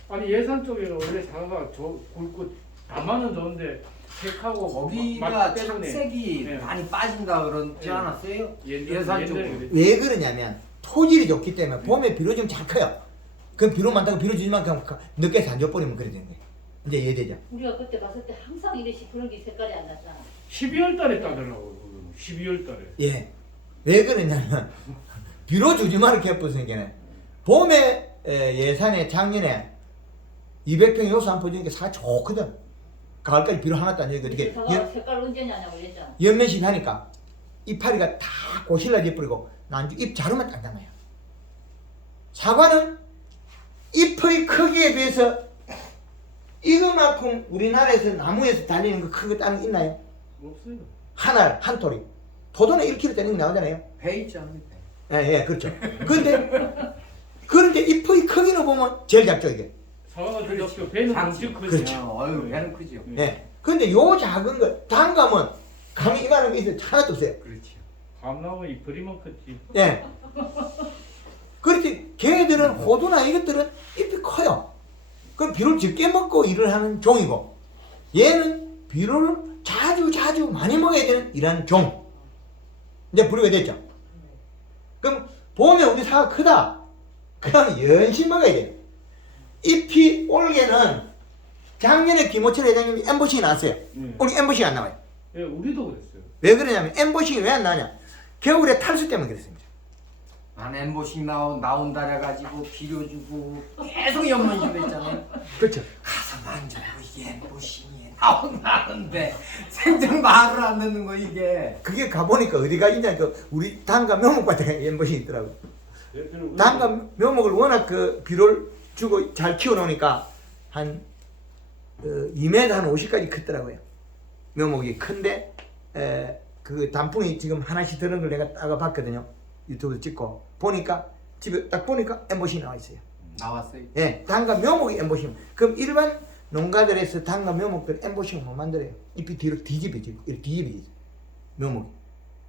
아니 예산 쪽에는 원래 사과가 굵고 담아는 좋은데 색하고 거기가 때문에 착색이 네. 많이 빠진다 그러지 않았어요? 예산 쪽으로. 왜 그러냐면 토질이 좋기 때문에 봄에 비료 좀 잘 커요. 그럼 비료 많다고 비료 주지 만큼 늦게 안 줘버리면 그래 되는 거예요. 이제 이해되죠? 우리가 그때 봤을 때 항상 이래 그런 게 색깔이 안 났잖아. 12월 달에 따더라고. 12월 달에. 예. 왜 그러냐면 비료 주지 말을 개뿔 생기네. 봄에 예산에 작년에 200평 요소 한 포지니까 사과 좋거든. 가을까지 비료 하나도 안 주니까 어떻게 색깔 언제 나냐고 그랬잖아. 연면식 하니까 이파리가 다 고실라져 버리고 난주 잎 자르면 단단해요. 사과는 잎의 크기에 비해서 이거만큼 우리나라에서 나무에서 달리는 거 큰 거 따는 거 있나요? 없어요. 한 토리. 도도는 1kg 따는 거 나오잖아요. 배 있잖아요. 예, 그렇죠. 그런데 잎의 크기로 보면 제일 작죠, 이게. 사과가 좀 적죠. 배는 엄청 크죠. 그렇죠. 어유 배는 크죠. 예. 근데 요 작은 거, 단감은 감이 이만한 게 있어요. 하나도 없어요. 그렇죠. 감나무 잎이만 컸지. 예. 그렇지. 걔들은 호두나 이것들은 잎이 커요. 그럼 비료를 적게 먹고 일을 하는 종이고, 얘는 비료를 자주 많이 먹어야 되는 일하는 종. 이제 분류가 됐죠. 그럼 봄에 우리 사과 크다. 그럼 연신 먹어야 돼요. 잎이 올해는 작년에 김호철 회장님이 엠보싱이 나왔어요. 올해 엠보싱이 안 나와요. 예, 우리도 그랬어요. 왜 그러냐면 엠보싱이 왜 안 나냐? 겨울에 탈수 때문에 그랬습니다. 안 엠보싱 나온다 해가지고 비료 주고 계속 연문식 했잖아요. 그렇죠. 가서 만져고 이게 엠보싱이 나온다는데 생전 말을 안 듣는 거 이게. 그게 가보니까 어디가 있냐, 우리 단가 묘목 같은 엠보싱이 있더라고요. 단가 묘목을 워낙 그 비료를 주고 잘 키워놓으니까 한 2m 한 50까지 컸더라고요. 묘목이 큰데 그 단풍이 지금 하나씩 들은 걸 내가 따가 봤거든요. 유튜브 찍고 보니까 집에 딱 보니까 엠보싱이 나와 있어요. 나왔어요. 예, 단가 묘목이 엠보싱. 그럼 일반 농가들에서 단가 묘목들 엠보싱을 못 만들어요. 잎이 뒤로 뒤집어지고 이렇게 뒤집어지죠. 묘목이.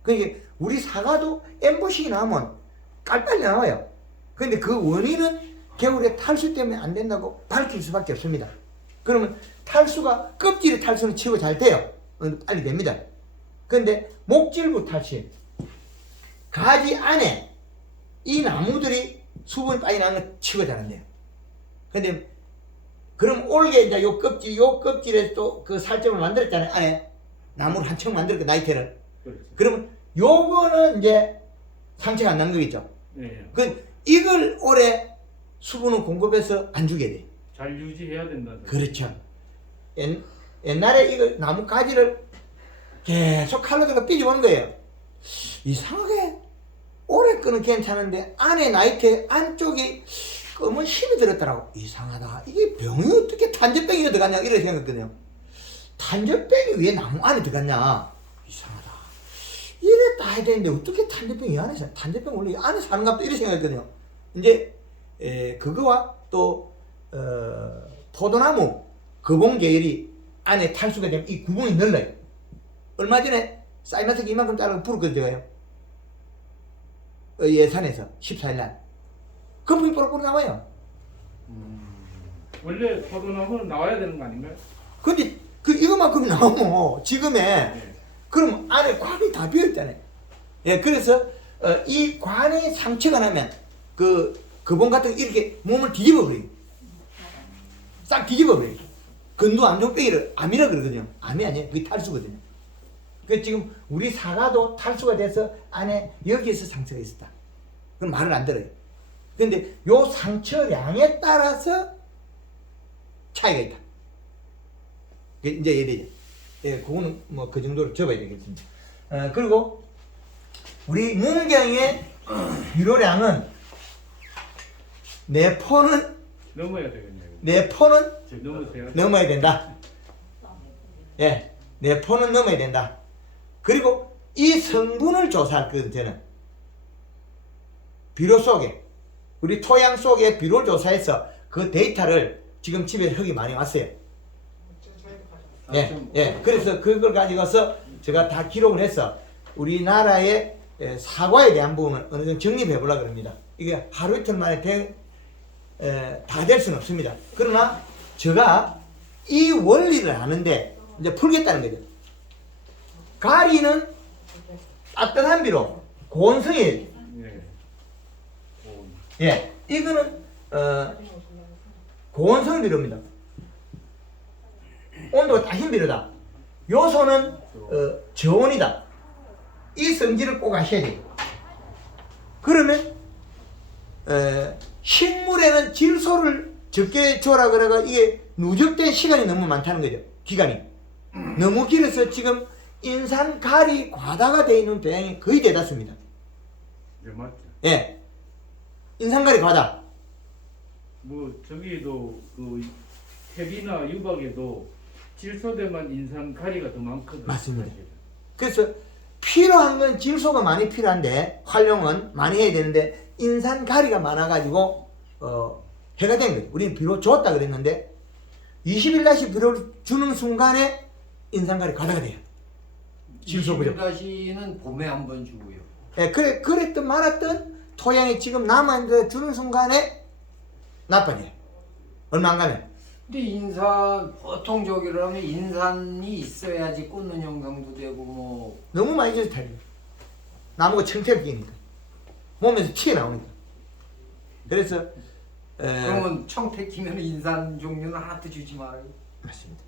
그러니까 우리 사과도 엠보싱이 나오면 깔빨리 나와요. 근데 그 원인은 겨울에 탈수 때문에 안 된다고 밝힐 수밖에 없습니다. 그러면 탈수가 껍질의 탈수는 치고 잘 돼요. 빨리 됩니다. 그런데 목질부 탈수, 가지 안에 이 나무들이 수분이 빠져나가는 거 치고 잘 안 돼요. 근데 그럼 올게 이제 요 껍질에 또 그 살점을 만들었잖아요. 안에 나무를 한 척 만들었고 나이테를. 그렇죠. 그러면 요거는 이제 상처가 안 난 거겠죠. 네. 그 이걸 올해 수분을 공급해서 안 주게 돼. 잘 유지해야 된다. 그렇죠. 옛날에 이거 나무 가지를 계속 칼로 들어 삐져보는 거예요. 이상하게 올해 거는 괜찮은데 안에 나이테 안쪽이 검은 힘이 들었더라고. 이상하다. 이게 병이 어떻게 탄저병이 들어갔냐 이렇게 생각했거든요. 탄저병이 왜 나무 안에 들어갔냐. 이상하다. 이래 봐야 되는데 어떻게 탄저병이 이 안에 사? 탄저병 원래 이 안에 사는 갑도 이렇게 생각했거든요. 이제 그거와 또 포도나무 거봉 계열이 안에 탈수가 되면 이 구멍이 넓어요. 얼마 전에 쌀마스크 이만큼 자르고 불을 끄덕여요. 예산에서 14일날 거품이 뽀록뽀록 나와요. 원래 포도나무는 나와야 되는 거 아닌가요? 근데 그 이거만큼이 나오면 지금에 네. 그럼 안에 관이 다 비어있잖아요. 예, 그래서 이 관에 상처가 나면 그 거봉 같은 거 이렇게 몸을 뒤집어 버려요. 싹 뒤집어 버려요. 근두 암종병이를 암이라 그러거든요. 암이 아니에요. 그게 탈수거든요. 그 지금 우리 사과도 탈수가 돼서 안에 여기에서 상처가 있었다. 그럼 말을 안 들어요. 근데 요 상처량에 따라서 차이가 있다. 이제 이래죠. 예, 그거는 뭐 그 정도로 접어야 되겠습니다. 그리고 우리 문경의 비료량은 내포는 넘어야 되겠네요. 내포는 넘으세요. 넘어야 된다. 예, 내포는 넘어야 된다. 그리고 이 성분을 조사할 거거든 저는. 비료 속에 우리 토양 속에 비료를 조사해서 그 데이터를 지금 집에 흙이 많이 왔어요. 예, 예. 그래서 그걸 가지고서 제가 다 기록을 해서 우리나라의 사과에 대한 부분을 어느 정도 정립해 보려고 합니다. 이게 하루 이틀 만에 다 될 수는 없습니다. 그러나 제가 이 원리를 아는데 이제 풀겠다는 거죠. 가리는 따뜻한 비료, 고온성이에요. 예. 예, 이거는 고온성 비료입니다. 온도가 따신 비료다. 요소는 저온이다. 이 성질을 꼭 아셔야 돼요. 그러면 식물에는 질소를 적게 줘라 그래가 이게 누적된 시간이 너무 많다는 거죠. 기간이 너무 길어서 지금 인산 가리 과다가 되어 있는 토양이 거의 대다수입니다. 예, 맞죠. 예, 인산 가리 과다. 뭐 저기도 그 태비나 유박에도 질소대만 인산 가리가 더 많거든요. 맞습니다. 사실은. 그래서 필요한 건 질소가 많이 필요한데 활용은 많이 해야 되는데 인산 가리가 많아가지고 해가 된 거죠. 우리는 비료 줬다 그랬는데 20일 비료를 주는 순간에 인산 가리 과다가 돼요. 질소 부족. 21-는 봄에 한 번 주고요. 예, 그랬던 말았던 토양이 지금 남아있는데 주는 순간에 나빠져요. 얼마 안 가면. 근데 인산 보통 저기를 하면 인산이 있어야지 꽂는 영상도 되고 뭐 너무 많이 줘서 탈려요. 나무가 청태를 끼니까 몸에서 튀어나오니까. 그래서 그러면 청태 키면 인산 종류는 하나도 주지 말아요. 맞습니다.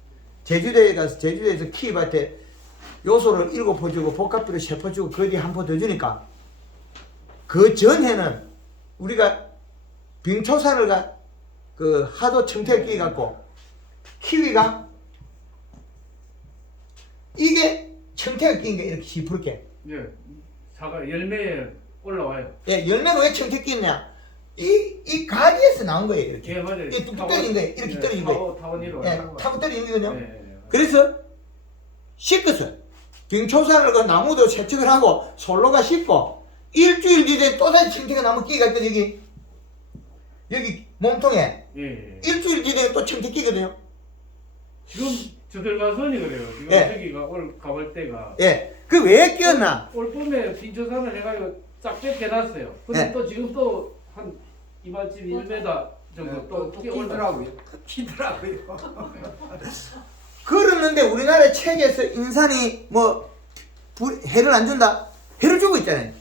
제주도에 가서 제주도에서 키위밭에 요소를 7포 주고 복합비료 3포 주고 그 뒤에 1포 더 주니까 그 전에는 우리가 빙초산을 하도 청태를 끼 갖고 키위가 이게 청태가 끼니까 이렇게 시푸렇게. 예. 사과 열매에 올라와요. 예, 열매가 왜 청태 끼느냐? 이 가지에서 나온 거예요, 이렇게. 예, 맞아요. 이 뚝뚝 떨어진 거예요, 이렇게 떨어진 거예요. 타원이로. 예, 타고 떨어진 거거든요. 예. 그래서 씻었어요. 빙초산을 그 나무도 세척을 하고 솔로가 씻고 일주일 뒤에 또다시 청태가 나무 끼가 있거든요. 여기 몸통에 예. 일주일 뒤에 또 청태 끼거든요. 지금 저 들어가서니 그래요. 지금 예. 저기가 올 가볼 때가 예, 그 왜 끼었나? 올 봄에 빈초산을 해가지고 쫙 뺏겨놨어요. 근데 예. 또 지금 또 한 이만쯤 1m 정도 또 끼더라고요. 끼더라고요. 그러는데 우리나라 책에서 인산이 뭐 해를 안 준다? 해를 주고 있잖아요.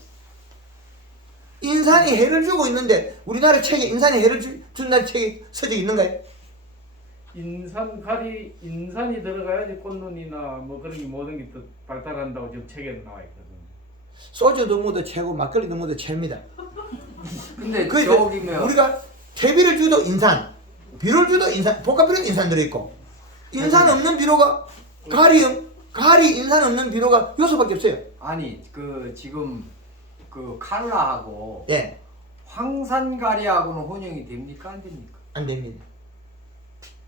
인산이 해를 주고 있는데 우리나라 책에 인산이 해를 준다는 책이 서적이 있는가요? 인산이 들어가야지 꽃눈이나 뭐 그런 게 모든 게 또 발달한다고 지금 책에 나와 있거든요. 소주도 묻어 채고 막걸리도 묻어 채입니다. 근데 그래서 저기면 우리가 퇴비를 주도 인산, 비료를 주도 인산, 복합비료도 인산 들어있고 인산 없는 비료가 가리 인산 없는 비료가 요소밖에 없어요. 아니 그 지금 그 칼라하고 예, 황산가리하고는 혼용이 됩니까 안 됩니까? 안 됩니다.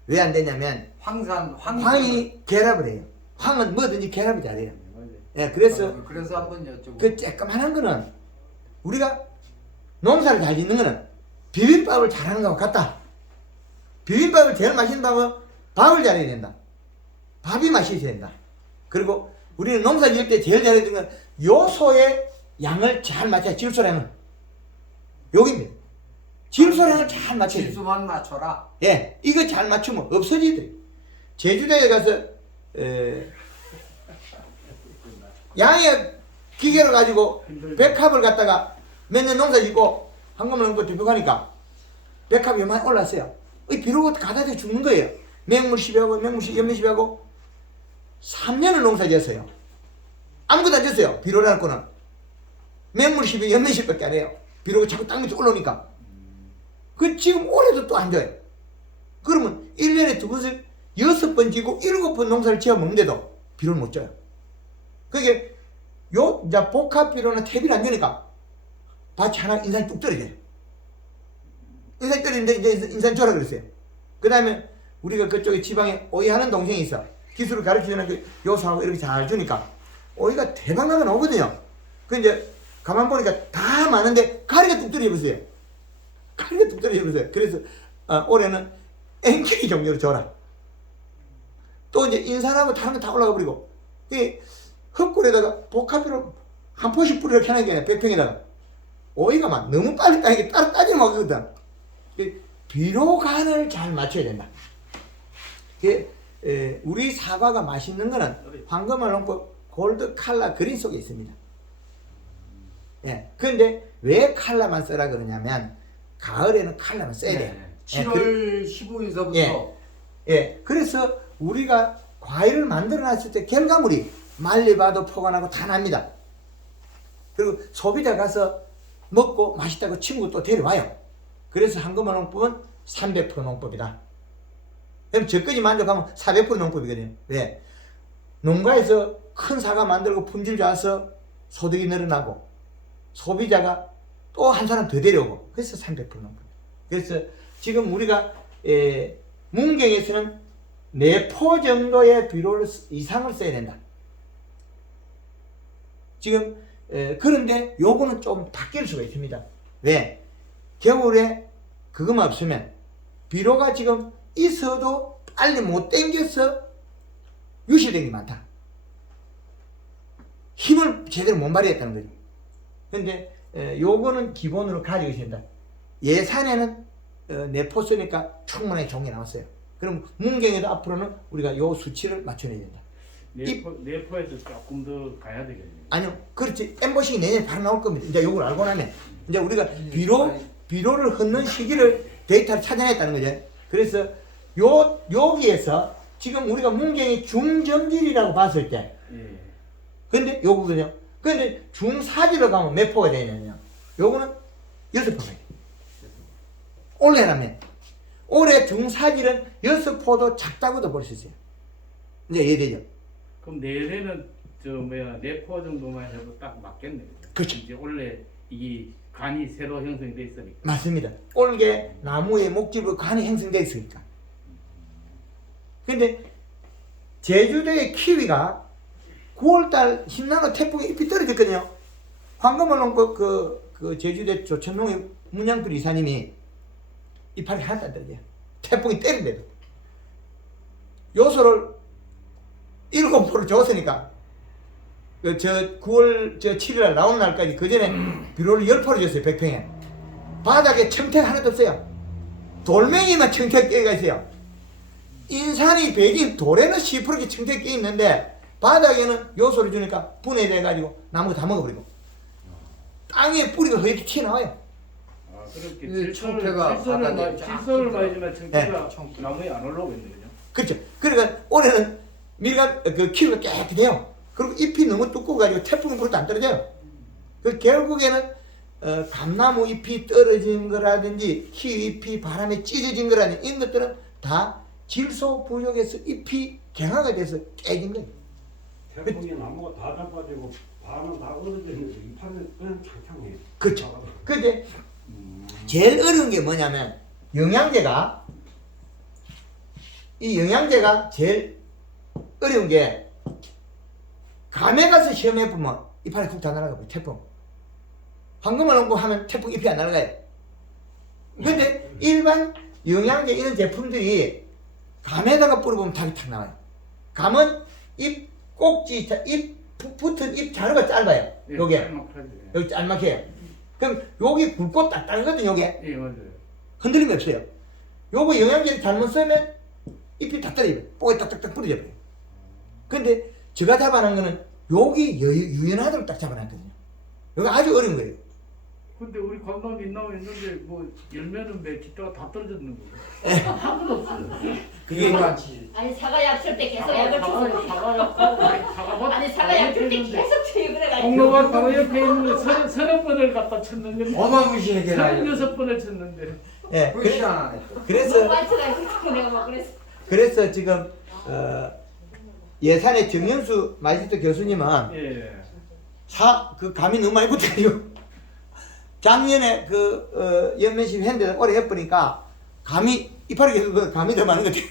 왜 안 되냐면 황이 결합을 해요. 황은 뭐든지 결합이 잘해요. 예, 그래서 그래서 한번 여쭤보고 그 쬐끄만한 거는 우리가 농사를 잘 짓는 거는 비빔밥을 잘하는 거하고 같다. 비빔밥을 제일 맛있는 밥은 밥을 잘해야 된다. 밥이 맛있어야 된다. 그리고 우리는 농사 지을 때 제일 잘해야 되는 건 요소의 양을 잘 맞춰야 질소량을. 여기입니다. 질소량을 잘 맞춰야 돼. 질소만 맞춰라. 예, 이거 잘 맞추면 없어지더래. 제주도에 가서 양의 기계를 가지고 백합을 갖다가 몇 년 농사 짓고 한꺼번에 농사 대표가니까 백합이 많이 올랐어요. 이 비료가 가다 대 죽는 거예요. 맹물 시비하고 연면 시비하고 3년을 농사 지었어요. 아무것도 안 졌어요. 비료라는 거는 맹물 시비 연면 시비밖에 안 해요. 비료가 자꾸 땅 밑에 올라오니까 그 지금 올해도 또 안 좋아요. 그러면 1년에 2번씩 6번 지고 7번 농사를 지어 먹는데도 비료를 못 줘요. 그게 요 이제 복합 비료나 퇴비를 안 주니까 밭이 하나 인산이 뚝 떨어져요. 인산이 떨어지는데 이제 인산 줘라 그랬어요. 그 다음에 우리가 그쪽에 지방에 오이하는 동생이 있어. 기술을 가르치는 그 요소하고 이렇게 잘 주니까 오이가 대박나게 나오거든요. 그 이제 가만 보니까 다 많은데 가리가 뚝 떨어져 버렸어요. 가리가 뚝 떨어져 버렸어요. 그래서 올해는 NK 종류로 줘라. 또 이제 인산하고 다른 거 다 올라가 버리고 이 흙굴에다가 복합비료 한 포씩 뿌리를 켜는 게 아니라 100평에다가 오이가 막 너무 빨리 따니까 따로 따지면 먹거든. 비료간을 잘 맞춰야 된다. 우리 사과가 맛있는 거는 황금알 농법 골드 칼라 그린 속에 있습니다. 예. 근데 왜 칼라만 써라 그러냐면 가을에는 칼라만 써야 돼. 네. 7월 15일서부터 예. 예. 그래서 우리가 과일을 만들어 놨을 때 결과물이 말리봐도 포가 나고 다 납니다. 그리고 소비자 가서 먹고 맛있다고 친구 또 데려와요. 그래서 황금알 농법은 300% 농법이다. 그럼 저까지 만족하면 400% 농법이거든요. 왜? 농가에서 큰 사과 만들고 품질 좋아서 소득이 늘어나고 소비자가 또 한 사람 더 데려오고 그래서 300% 농법. 그래서 지금 우리가 문경에서는 4포 정도의 비료를 이상을 써야 된다. 지금 그런데 요거는 좀 바뀔 수가 있습니다. 왜? 겨울에 그것만 없으면 비료가 지금 있어도 빨리 못 땡겨서 유실된 게 많다. 힘을 제대로 못 발휘했다는 거죠. 근데 요거는 기본으로 가지고 있습니다. 예산에는 4포 쓰니까 충분하게 종이 나왔어요. 그럼 문경에도 앞으로는 우리가 요 수치를 맞춰내야 된다. 내포에서 조금 더 가야 되겠네요. 아니요, 그렇지. 엠보싱이 내년에 바로 나올 겁니다. 이제 요걸 알고 나면 이제 우리가 비료를 흩는 시기를 데이터를 찾아냈다는 거죠. 그래서 여기에서 지금 우리가 문경이 중점질이라고 봤을 때, 예. 근데 요거거든요. 근데 중사지로 가면 몇 포가 되냐면요. 요거는 6포가 돼요. 올해라면. 올해 중사질은 6포도 작다고도 볼 수 있어요. 이제 이해되죠? 그럼 내년에는 내포 정도만 해도 딱 맞겠네요. 그렇죠. 이제 원래 이 간이 새로 형성이 돼 있으니까. 맞습니다. 올게 나무의 목집으로 간이 형성되어 있으니까. 근데 제주도의 키위가 9월달 신나는 태풍에 잎이 떨어졌거든요. 황금을 농법 그 제주도 조천농의 문양필 이사님이 이파리 하나도 안 떨어져요. 태풍이 때린대도. 요소를 7포를 줬으니까 저 9월 7일 나오는 날까지 그 전에 비료를 10포를 줬어요. 100평에. 바닥에 청택 하나도 없어요. 돌멩이만 청택 깨가 있어요. 인산이 배긴 돌에는 10% 청택 깨 있는데 바닥에는 요소를 주니까 분해돼가지고 나무 다 먹어버리고 땅에 뿌리가 이렇게 튀어나와요. 아, 그렇게 이 청태가 바닥에 쫙 질소를 많이지만 청태가 네. 나무에 안 올라오고 있네요. 그렇죠. 그러니까 올해는 밀감 그 키위가 깨끗해요. 그리고 잎이 너무 두꺼워가지고 태풍이 불어도 안 떨어져요. 그 결국에는 감나무 잎이 떨어진 거라든지 키위 잎이 바람에 찢어진 거라든지 이런 것들은 다 질소 부족에서 잎이 경화가 돼서 깨진 거예요. 태풍이 나무가 다 자빠지고 반은 다 얼어지면서 이파리는 그냥 창창해요. 그렇죠. 근데 제일 어려운 게 뭐냐면 영양제가 제일 어려운 게 감에 가서 시험해 보면 이파리 쿡 다 날아가요. 태풍. 황금을 농구하면 태풍 잎이 안 날아가요. 근데 일반 영양제 이런 제품들이 감에다가 뿌려보면 닭이 탁 나와요. 감은 잎 꼭지, 잎 붙은 잎 자루가 짧아요. 요게 여기 짤막해요. 그럼 여기 굵고 딱딱하거든. 요게 예, 맞아요. 흔들림이 없어요. 요거 영양제를 잘못 쓰면 잎이 다 떨어져요. 뽀개 딱딱딱 부러져 버려요. 근데 제가 잡아놓은 거는 여기 유연하도록 딱 잡아놨거든요. 여기 아주 어려운 거예요. 근데 우리 관광 인나무 있는데 뭐 열매는 매 기타가 다 떨어졌는 거예요. 아무도 없어요. 그게 많지. 아니 사과 약 줄 때 계속 약을 주고 사과밭 아니 사과 약 줄 때 계속 줘요 그래가지고 공로밭 바로 옆에 있는 30번을 갖다 쳤는데 어마무시하게 나요. 36번을 쳤는데 예, 그 희한하네. 그래서 맞춰가지고 내가 막 그랬어. 그래서 지금 예산의 정영수 마지스트 교수님은 예. 그 감이 너무 많이 붙어가지고 작년에 연면식 했는데 올해 해보니까 감이 이파리 계속 감이 더 많은 것 같아요.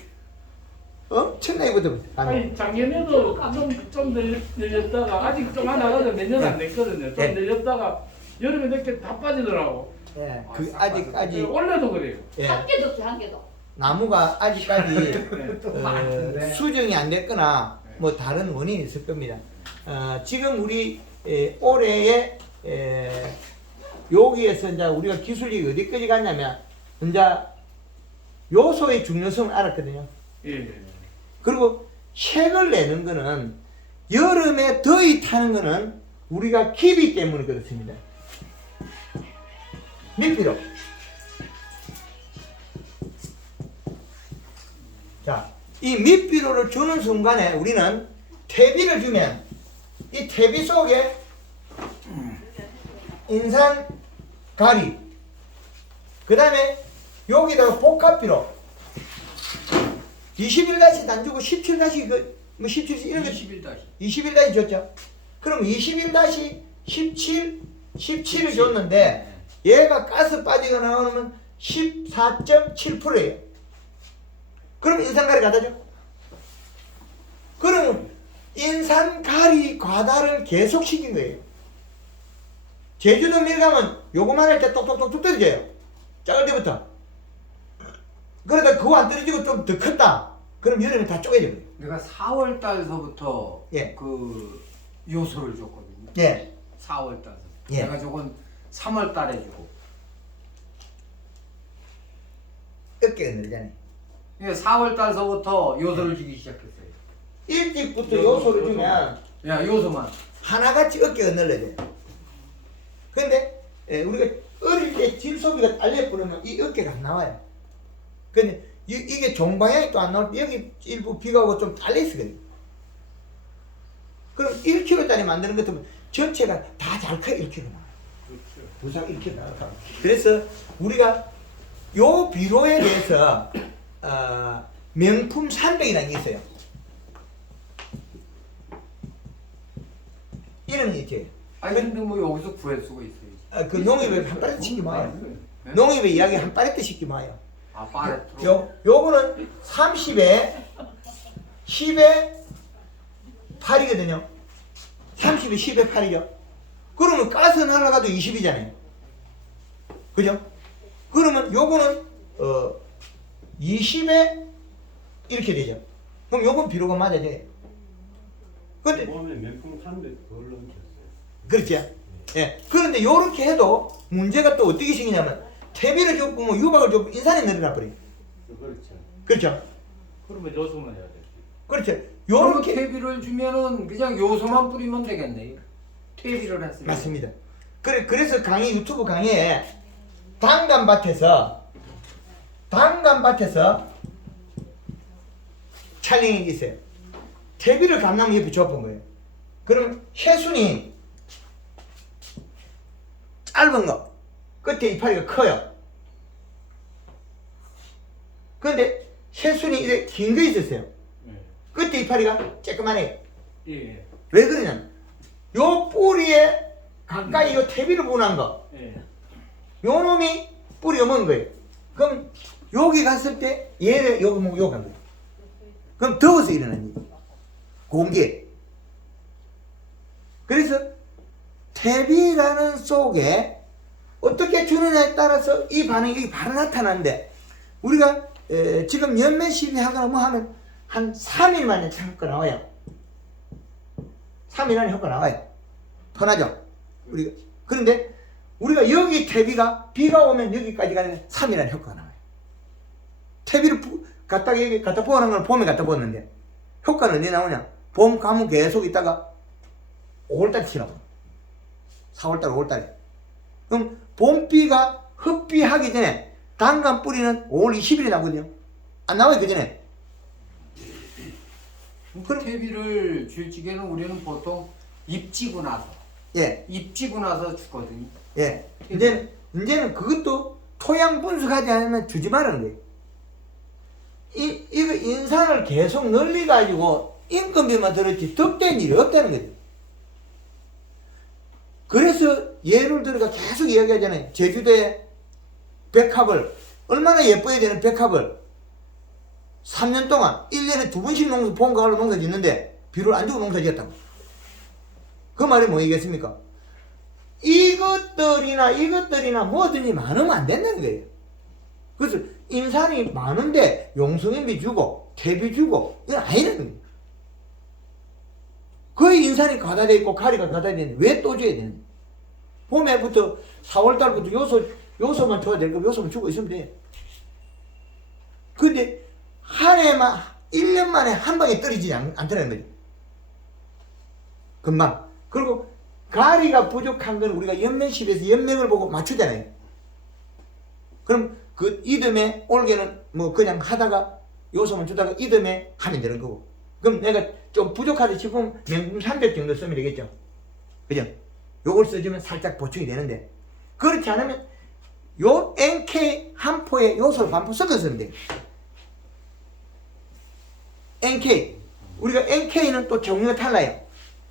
엄청나게 붙어버렸어요. 감이. 아니 작년에도 좀 늘렸다가 아직 좀 하나 가서 몇 년 안 됐거든요. 좀 예. 늘렸다가 여름에 이렇게 다 빠지더라고. 예, 아직 원래도 그래요. 예, 한 개도 없어 한 개도. 나무가 아직까지 네. 수정이 안 됐거나 뭐 다른 원인이 있을 겁니다. 지금 우리 올해에 여기에서 이제 우리가 기술력이 어디까지 갔냐면 이제 요소의 중요성을 알았거든요. 예. 그리고 색을 내는 거는 여름에 더위 타는 거는 우리가 기비 때문에 그렇습니다. 밑비로. 자, 이 밑비로를 주는 순간에 우리는 퇴비를 주면 이 퇴비 속에 인산 가리, 그 다음에 여기다가 복합비로 21다시 안 주고 17다시 뭐 17 이런 거 21다시. 21다시 줬죠. 그럼 21다시 17, 17을 줬는데 얘가 가스 빠지고 나오면 14.7%예요. 그럼 인산가리 과다죠. 그럼 인산가리 과다를 계속 시킨 거예요. 제주도 밀감은 요거만 할 때 똑똑똑똑 떨어져요. 작을 때부터. 그러다 그거 안 떨어지고 좀 더 컸다. 그럼 여름에 다 쪼개져 버려요. 내가 4월 달서부터 예. 그 요소를 줬거든요. 예. 4월 달서. 예. 내가 저건 3월 달에 주고. 어깨가 늘잖아요. 이게 4월 달서부터 요소를 주기 시작했어요. 일찍부터 요소를 주면 야, 요소만. 하나같이 어깨가 늘려져요. 근데 우리가 어릴 때 질소비가 딸려 버리면 이 어깨가 안 나와요. 근데 이게 종방향이 또 안 나올 때 여기 일부 비가 오고 좀 딸려 있거든요. 그럼 1kg짜리 만드는 것 같으면 전체가 다 잘 커요. 1kg 나와요. 부상 1kg 나와요. 그래서 우리가 요 비료에 대해서 명품 300이라는 게 있어요. 이름이 이렇게. 아니 근데 뭐 여기서 구할 수가 있어요. 그 농협에 한 파레트 시키 마요. 네? 농협에 이야기 한 파레트 시키 마요. 아, 파레트로. 요거는 30에 10에 8이거든요. 30에 10에 8이죠. 그러면 가스 날아가도 20이잖아요. 그죠? 그러면 요거는 20에 이렇게 되죠. 그럼 요건 비료가 맞아야 돼. 근데 몸에 명품 300 그걸로 옮겼어요. 그렇죠. 예. 그런데 요렇게 해도 문제가 또 어떻게 생기냐면 퇴비를 줬고 뭐 유박을 줬고 인산이 늘어나 버려요. 그렇죠. 그렇죠. 그러면 요소만 해야 돼. 그렇죠. 요런 요렇게 퇴비를 주면은 그냥 요소만 뿌리면 되겠네요. 퇴비를 했으면. 맞습니다. 그래서 강의 유튜브 강의에 단감밭에서 촬영이 있어요. 퇴비를 감나무 옆에 줘본 거예요. 그럼 해순이 짧은 거 끝에 이파리가 커요. 그런데 해순이 이렇게 긴 거 있었어요. 예. 끝에 이파리가 쬐끄만해요. 예. 왜 그러냐면 요 뿌리에 가까이 요 퇴비를 분한 거 예. 요 놈이 뿌리 먹은 거예요. 그럼 여기 갔을 때 얘를 여기 먹고 여기 간 거예요. 그럼 더워서 일어나니 공기. 그래서 퇴비라는 속에 어떻게 주느냐에 따라서 이 반응이 여기 바로 나타나는데 우리가 지금 연면 시비 하거나 뭐 하면 한 3일 만에 효과 나와요. 3일 안에 효과 나와요. 편하죠? 그런데 우리가 여기 퇴비가 비가 오면 여기까지 가는 3일 안에 효과가 나와요. 퇴비를 여기 갖다 부어놓은 건 봄에 갖다 부었는데 효과는 언제 나오냐? 봄 가면 계속 있다가 5월달에 치라고. 4월달, 5월달에. 그럼 봄비가 흡비하기 전에 단감 뿌리는 5월 20일에 나거든요. 안 나와요, 그 전에. 그 퇴비를 줄 적에는 우리는 보통 입지고 나서. 예, 입지고 나서 주거든요. 예. 이제는 그것도 토양 분석하지 않으면 주지 말라는 거예요. 이거 인산을 계속 늘리 가지고 인건비만 들었지 득된 일이 없다는 거죠. 그래서 예를 들어가 계속 이야기하잖아요. 제주도에 백합을 얼마나 예뻐야 되는 백합을 3년 동안 1년에 2번씩 농사 봄 가을로 농사 짓는데 비를 안 주고 농사 지었다고. 그 말이 뭐이겠습니까? 이것들이나 뭐든지 많으면 안 된다는 거예요. 그래서 인산이 많은데 용성인비 주고 퇴비 주고 이건 아니라는 거예요. 거의 인산이 가다 돼 있고 가리가 가다 돼 있는데 왜 또 줘야 되는 거예요? 봄에부터 4월달부터 요소만 줘야 될 거 요소만 주고 있으면 돼. 근데 한 해만 1년 만에 한 방에 떨어지지 않더라는 거죠. 금방. 그리고 가리가 부족한 건 우리가 연면실에서 연맥을 보고 맞추잖아요. 그럼 그 이듬해 올게는 뭐 그냥 하다가 요소만 주다가 이듬해 하면 되는 거고. 그럼 내가 좀 부족하다 싶으면 명품 300 정도 쓰면 되겠죠. 그죠? 요걸 써주면 살짝 보충이 되는데 그렇지 않으면 요 NK 한 포에 요소를 반포 섞어서 쓰면 돼요. NK. 우리가 NK는 또 종류가 달라요.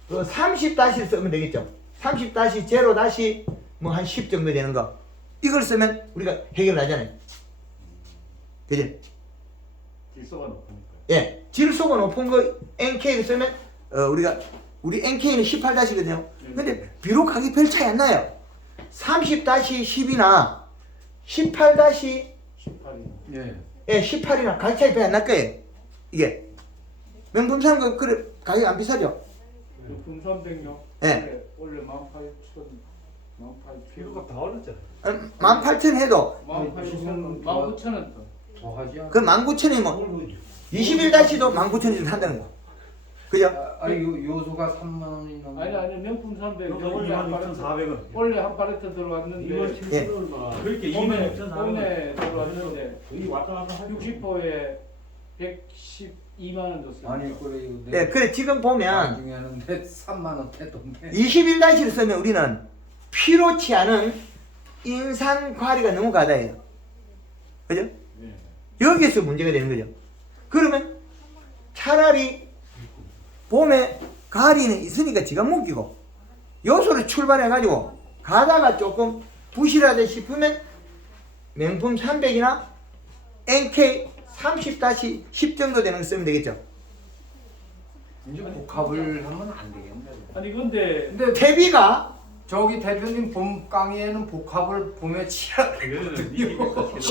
30-를 쓰면 되겠죠. 30-0- 뭐 한 10 정도 되는 거. 이걸 쓰면 우리가 해결을 하잖아요. 그죠? 질소가 높으니까. 예. 질소가 높은 거 NK를 쓰면 우리 NK는 18-거든요. 근데 비록 가격이 별 차이 안 나요. 30-10이나 18-18이나 예. 가격 차이 별 안 날 거예요. 이게 명품 사는 거 그래 가격 안 비싸죠? 명품 300요. 예. 원래 18,000 비료가 다 올랐잖아. 18,000 해도 18,000원, 19,000원 더. 더 하지 않아? 그 19,000이면 21-도 19,000원 한다는 거. 그죠? 아니 요소가 3만 원이 넘어. 아니 명품 300. 원래 26,400원. 원래 한 팔레트 들어왔는데 27,000원. 그렇게 봄에 26,400원. 들어왔는데 거의 왔다 갔다 하죠. 60호에 112만 원 줬어요. 아니 그래. 예, 그래 지금 보면 나중에는 3만 원 대돈데. 21-를 쓰면 우리는 필요치 않은 인산 과리가 너무 가다해요. 그죠? 여기에서 문제가 되는 거죠. 그러면 차라리 봄에 가리는 있으니까 지가 묶이고 요소를 출발해가지고 가다가 조금 부실하다 싶으면 명품 300이나 NK 30-10 정도 되는 거 쓰면 되겠죠. 이제 복합을 하면 안 되겠네. 아니 근데 태비가 저기 대표님 봄 강의에는 복합을 봄에 치라거든요.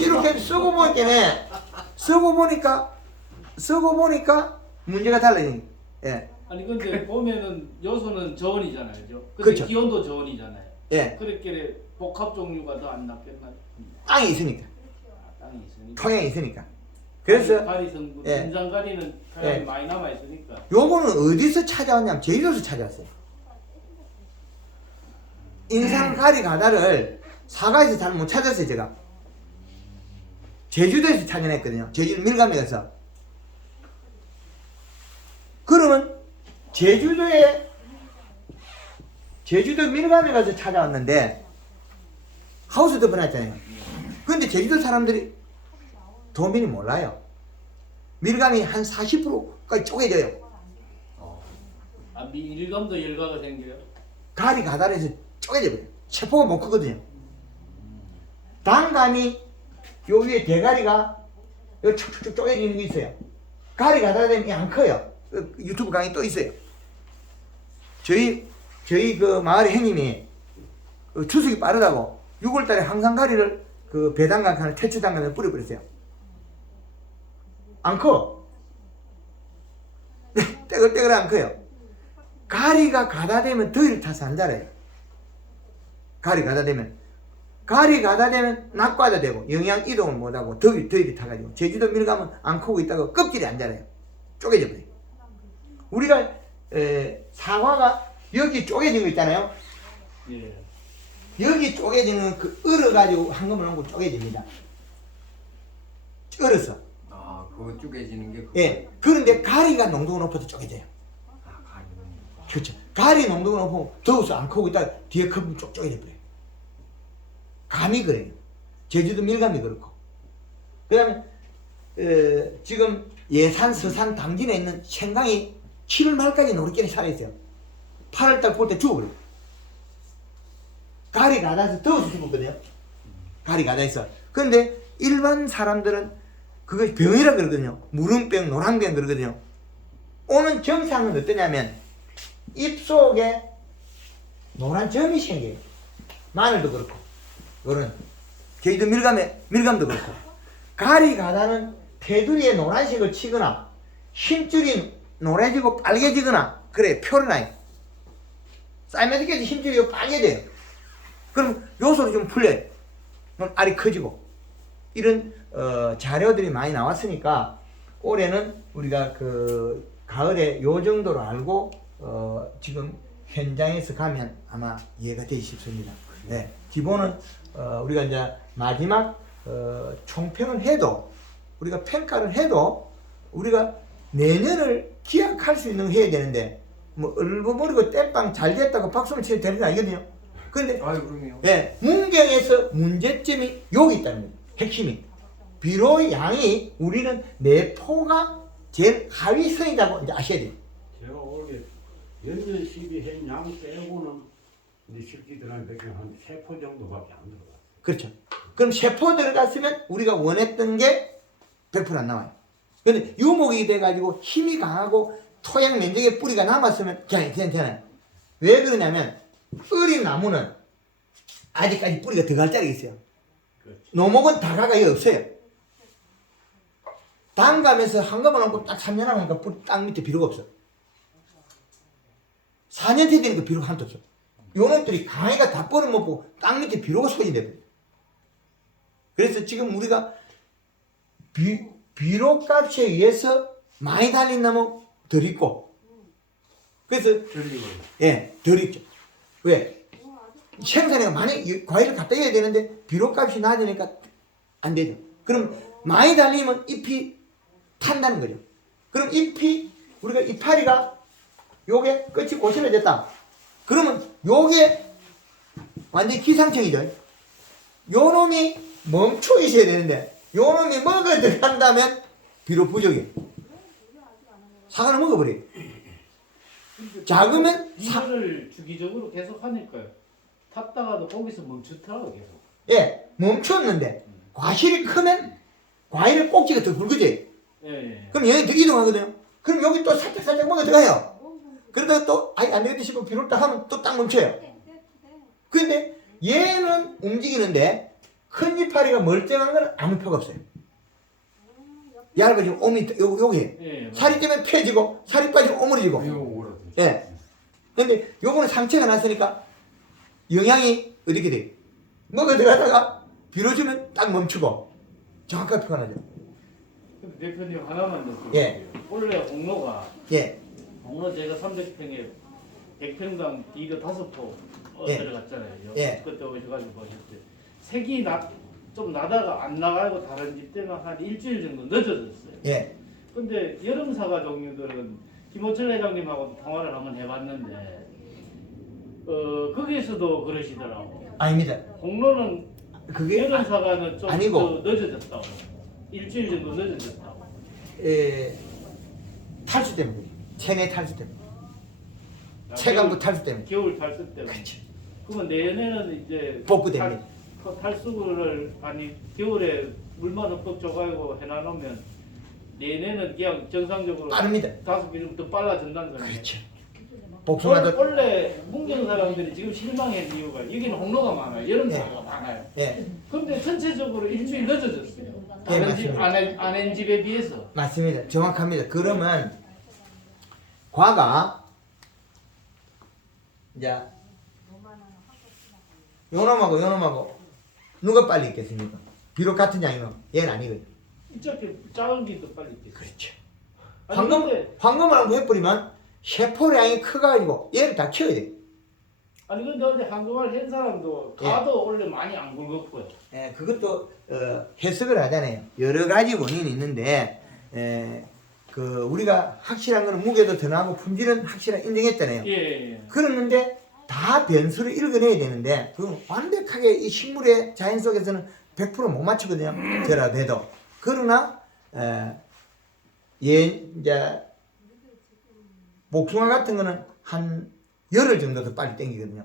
이렇게 쓰고 보니까 문제가 달라요. 예. 아니 근데 보면은 요소는 저온이잖아요, 그죠? 근데 그렇죠. 기온도 저온이잖아요. 예. 그렇게 복합 종류가 더 안 낫겠나요? 땅이 있으니까. 땅이 있으니까. 토양이 있으니까. 그래서 가리 성분, 예. 인장 가리는 토양이 예. 많이 남아 있으니까. 요거는 어디서 찾아왔냐면 제주도에서 찾아왔어요. 인산 가리 가다를 사가에서 잘 못 찾았어요, 제가. 제주도에서 찾아냈거든요. 제주도 밀감에 가서. 그러면 제주도 밀감에 가서 찾아왔는데 하우스 덮어놨잖아요. 근데 제주도 사람들이 도민이 몰라요. 밀감이 한 40%까지 쪼개져요. 아, 밀감도 열과가 생겨요. 가리 가다에서 쪼개져 버려요. 체포가 못 크거든요. 단감이 요 위에 대가리가 요 축축축 쪼개지는 게 있어요. 가리 가다 되면 안 커요. 유튜브 강의 또 있어요. 저희 그 마을의 형님이 추석이 빠르다고 6월달에 항상 가리를 그 배당각 태추당각을 뿌려버렸어요. 안 커. 떼글떼글 안 커요. 가리가 가다 되면 더위를 타서 안 자라요. 가리 가다 되면 낙과도 되고 영양 이동을 못하고 더위를 타가지고 제주도 밀감은 안 크고 있다고 껍질이 안 자라요. 쪼개져 버려요. 우리가 사과가 여기 쪼개진 거 있잖아요. 예. 여기 쪼개지는 그 얼어가지고 한꺼번에 쪼개집니다. 얼어서. 아 그거 쪼개지는 게. 예. 그런데 가리가 농도가 높아서 쪼개져요. 아 가리는. 그렇죠. 가리 농도가 높으면 더워서 안 크고 있다가 뒤에 크면 쭉 쪼개져 버려요. 감이 그래요. 제주도 밀감이 그렇고. 그 다음에 지금 예산 서산 당진에 있는 생강이 7월 말까지 노릇길에 살아있어요. 8월달 볼 때 죽어버려요. 가리 가다서 더워서 죽었거든요. 가리 가다있어. 그런데 일반 사람들은 그걸 병이라 그러거든요. 무름병, 노랑병 그러거든요. 오는 증상은 어떠냐면 입속에 노란 점이 생겨요. 마늘도 그렇고, 그런 제주도 밀감도 그렇고, 가리 가다는 테두리에 노란색을 치거나 힘줄이 노래지고 빨개지거나 그래 표현하요. 사이메틱에서 힘줄이 빨개져요. 그럼 요소도 좀 풀려요. 그럼 알이 커지고 이런 자료들이 많이 나왔으니까 올해는 우리가 그 가을에 요 정도로 알고 지금 현장에서 가면 아마 이해가 되기 쉽습니다. 네, 기본은 우리가 이제 마지막 총평을 해도 우리가 평가를 해도 우리가 내년을 기약할 수 있는 거 해야 되는데 뭐 얼버무리고 땜빵 잘 됐다고 박수를 쳐도 되는 거 아니거든요. 그런데 아유, 그럼요. 예, 문경에서 문제점이 여기 있다는 거예요. 핵심이. 비료 양이 우리는 내포가 제일 하위선이라고 이제 아셔야 돼요. 제가 올해 연전 시비한 양 빼고는 이제 실기들한 백경 한 3포 정도밖에 안 들어가. 그렇죠. 그럼 세포 들어갔으면 우리가 원했던 게 100% 안 나와요. 근데 유목이 돼가지고 힘이 강하고 토양 면적에 뿌리가 남았으면 괜찮아요. 왜 그러냐면 어린 나무는 아직까지 뿌리가 들어갈 자리가 있어요. 그렇지. 노목은 다가가 여기 없어요. 담가면서 한꺼번에 놓고 딱 3년 하니까 뿌리 땅 밑에 비료가 없어. 4년째 되니까 비료가 한도 없어. 요놈들이 강이가 다 뻗어먹고 땅 밑에 비료가 소진돼버려. 그래서 지금 우리가 비료 값에 의해서 많이 달린 나무 덜 있고, 그래서 예, 덜 있죠. 왜? 생산에 많이 과일을 갖다 줘야 되는데 비료 값이 낮으니까 안 되죠. 그럼 많이 달리면 잎이 탄다는 거죠. 그럼 잎이 우리가 이파리가 요게 끝이 고슬해졌다. 그러면 요게 완전히 기상청이죠. 요 놈이 멈춰 있어야 되는데 요 놈이 먹어 들어간다면 비료 부족이에요. 사과를 먹어버려요. 작으면 이거를 주기적으로 계속 하니까요. 탔다가도 거기서 멈추더라고 계속. 예, 멈췄는데 과실이 크면 과일의 꼭지가 더 굵어져요. 예. 그럼 얘는 더 이동하거든요. 그럼 여기 또 살짝 먹어 들어가요. 그러다가 또 아니 안 되겠다 싶으면 비료를 딱 하면 또 딱 멈춰요. 근데 얘는 움직이는데 큰 이파리가 멀쩡한 건 아무 표가 없어요. 얇아지면 오미 여기 예. 살이 찌면 펴지고 살이 빠지면 오므려지고. 예. 근데 요거는 상처가 났으니까 영양이 어떻게 돼? 먹어 들어가다가 비료 주면 딱 멈추고 정확하게 표현하죠. 근데 대표님 하나만 더 예. 원래 홍로가 예. 홍로 제가 300평에 100평당 비료 5포 예. 들어갔잖아요. 예. 그때 오셔가지고 보셨죠. 색이 좀 나다가 안 나가고 다른 집 때는 한 일주일 정도 늦어졌어요. 예. 근데 여름 사과 종류들은 김호철 회장님하고 통화를 한번 해봤는데 거기에서도 그러시더라고. 아닙니다. 홍로는 그게 여름 사과는 좀 아니고. 더 늦어졌다고. 일주일 정도 늦어졌다고. 탈수 때문에 체내 탈수 때문에 아, 체감도 탈수 때문에 겨울 탈수 때문에. 그렇죠. 그러면 내년에는 이제 복구 때문에. 탈수를 아니 겨울에 물만 흠뻑 줘가지고 해놔놓으면 내년은 그냥 정상적으로 빠릅니다. 5개 더 빨라진다는 거네. 그렇죠. 복숭아도 원래 문경 사람들이 지금 실망한 이유가 여기는 홍로가 많아요. 여름 사과가 많아요. 예. 근데 전체적으로 일주일 늦어졌어요. 예, 다른 집 맞습니다. 아는 집에 비해서. 맞습니다. 정확합니다. 그러면 과가 이제 요놈하고 요놈하고 누가 빨리 있겠습니까? 비록 같은 양이면 얘는 아니거든. 이쪽에 작은 게더 빨리 뛰어요. 그렇죠. 아니, 근데 황금을 한번 해버리면 세포량이 커가지고 얘를 다 키워야 돼. 아니 근데 어제 한국말 한 사람도 가도 원래 많이 안 굵었고요. 예, 그것도 해석을 하잖아요. 여러 가지 원인이 있는데 그 우리가 확실한 거는 무게도 더 나고 품질은 확실하게 인정했잖아요. 예. 그랬는데 다 변수를 읽어내야 되는데 그 완벽하게 이 식물의 자연 속에서는 100%못 맞추거든요. 저라도 해도. 그러나 이제 복숭아 같은 거는 한 열흘 정도 더 빨리 땡기거든요.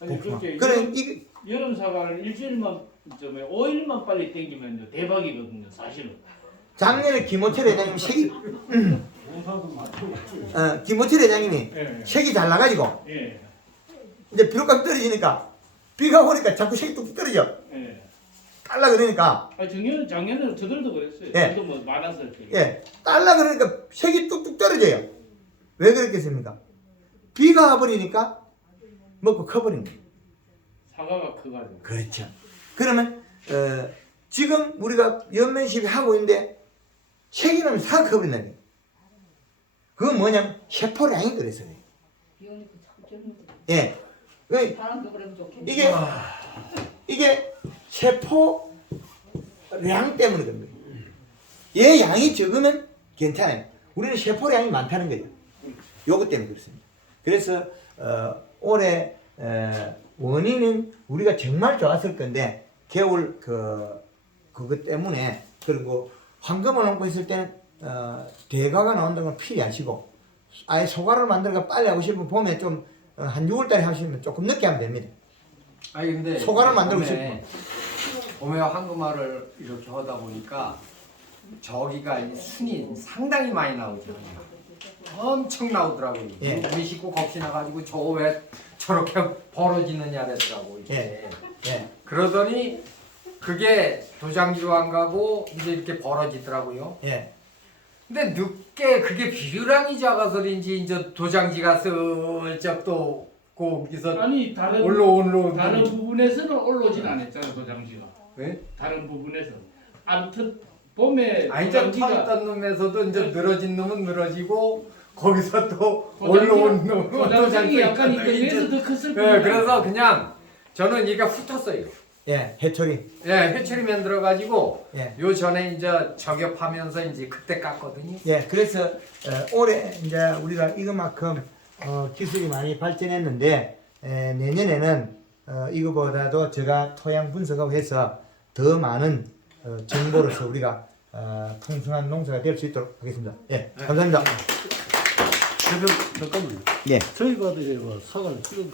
아니 복숭아. 그렇게 그래 이게 여름 사과를 일주일만 좀 5일만 빨리 땡기면 대박이거든요, 사실은. 작년에 김호철 회장님 색이 공사도 맞추고 김호철 회장님이 예. 색이 잘 나가지고 예. 이제 비료값 떨어지니까 비가 오니까 자꾸 색이 뚝뚝 떨어져. 예. 딸라 그러니까 아 작년에는 저들도 그랬어요. 예. 저도 뭐 많아서 이렇게. 예, 딸라 그러니까 색이 뚝뚝 떨어져요. 왜 그랬겠습니까? 비가 와버리니까 먹고 커버린 거예요. 사과가 커가지고. 그렇죠. 그러면 지금 우리가 연면 시비 하고 있는데 색이 나면 사과 커버린다는 거예요. 그건 뭐냐면 세포량이 그래서 그래요. 비 오니까 자꾸 쪄는 거. 예, 그 바람도 그래도 좋겠네. 이게 세포량 때문에 그런 거예요. 얘 양이 적으면 괜찮아요. 우리는 세포량이 많다는 거죠. 요것 때문에 그렇습니다. 그래서 올해 원인은 우리가 정말 좋았을 건데 겨울 그것 때문에 그리고 황금을 얹고 있을 때는 대가가 나온다는 건 필히 하시고 아예 소가를 만들어가 빨리 하고 싶으면 봄에 좀 한 6월달에 하시면 조금 늦게 하면 됩니다. 아니 근데 소가를 만들고 봄에 황금알을 이렇게 하다 보니까 저기가 이 순이 상당히 많이 나오잖아요. 엄청 나오더라고요. 예. 우리 식구 겁이 나가지고 저 왜 저렇게 벌어지느냐 그랬더라고. 예. 예. 그러더니 그게 도장지로 안 가고 이제 이렇게 벌어지더라고요. 예. 근데 늦게 그게 비료량이 작아서인지 이제 도장지가 슬쩍 또 거기서 아니 다른 올라오는 부분에서는 올라오진 않았잖아 도장지가. 왜? 다른 부분에서. 아무튼 봄에 아니 저 도장지가 탔던 놈에서도 이제 늘어진 놈은 늘어지고 거기서 또 도장지- 올라온 놈은 도장지 약간 있잖아요. 이래서 더 컸을 네, 뿐이야. 그래서 그냥 저는 이게 훑었어요. 예. 해초리. 예, 해초리 만들어 가지고 예. 요 전에 이제 저격하면서 이제 그때 깠거든요. 예. 그래서 올해 이제 우리가 이거만큼 기술이 많이 발전했는데 내년에는 이거보다도 제가 토양 분석하고 해서 더 많은 정보로서 우리가 풍성한 농사가 될 수 있도록 하겠습니다. 예. 감사합니다. 잠깐만요. 예. 저희가 이제 사과를 찍은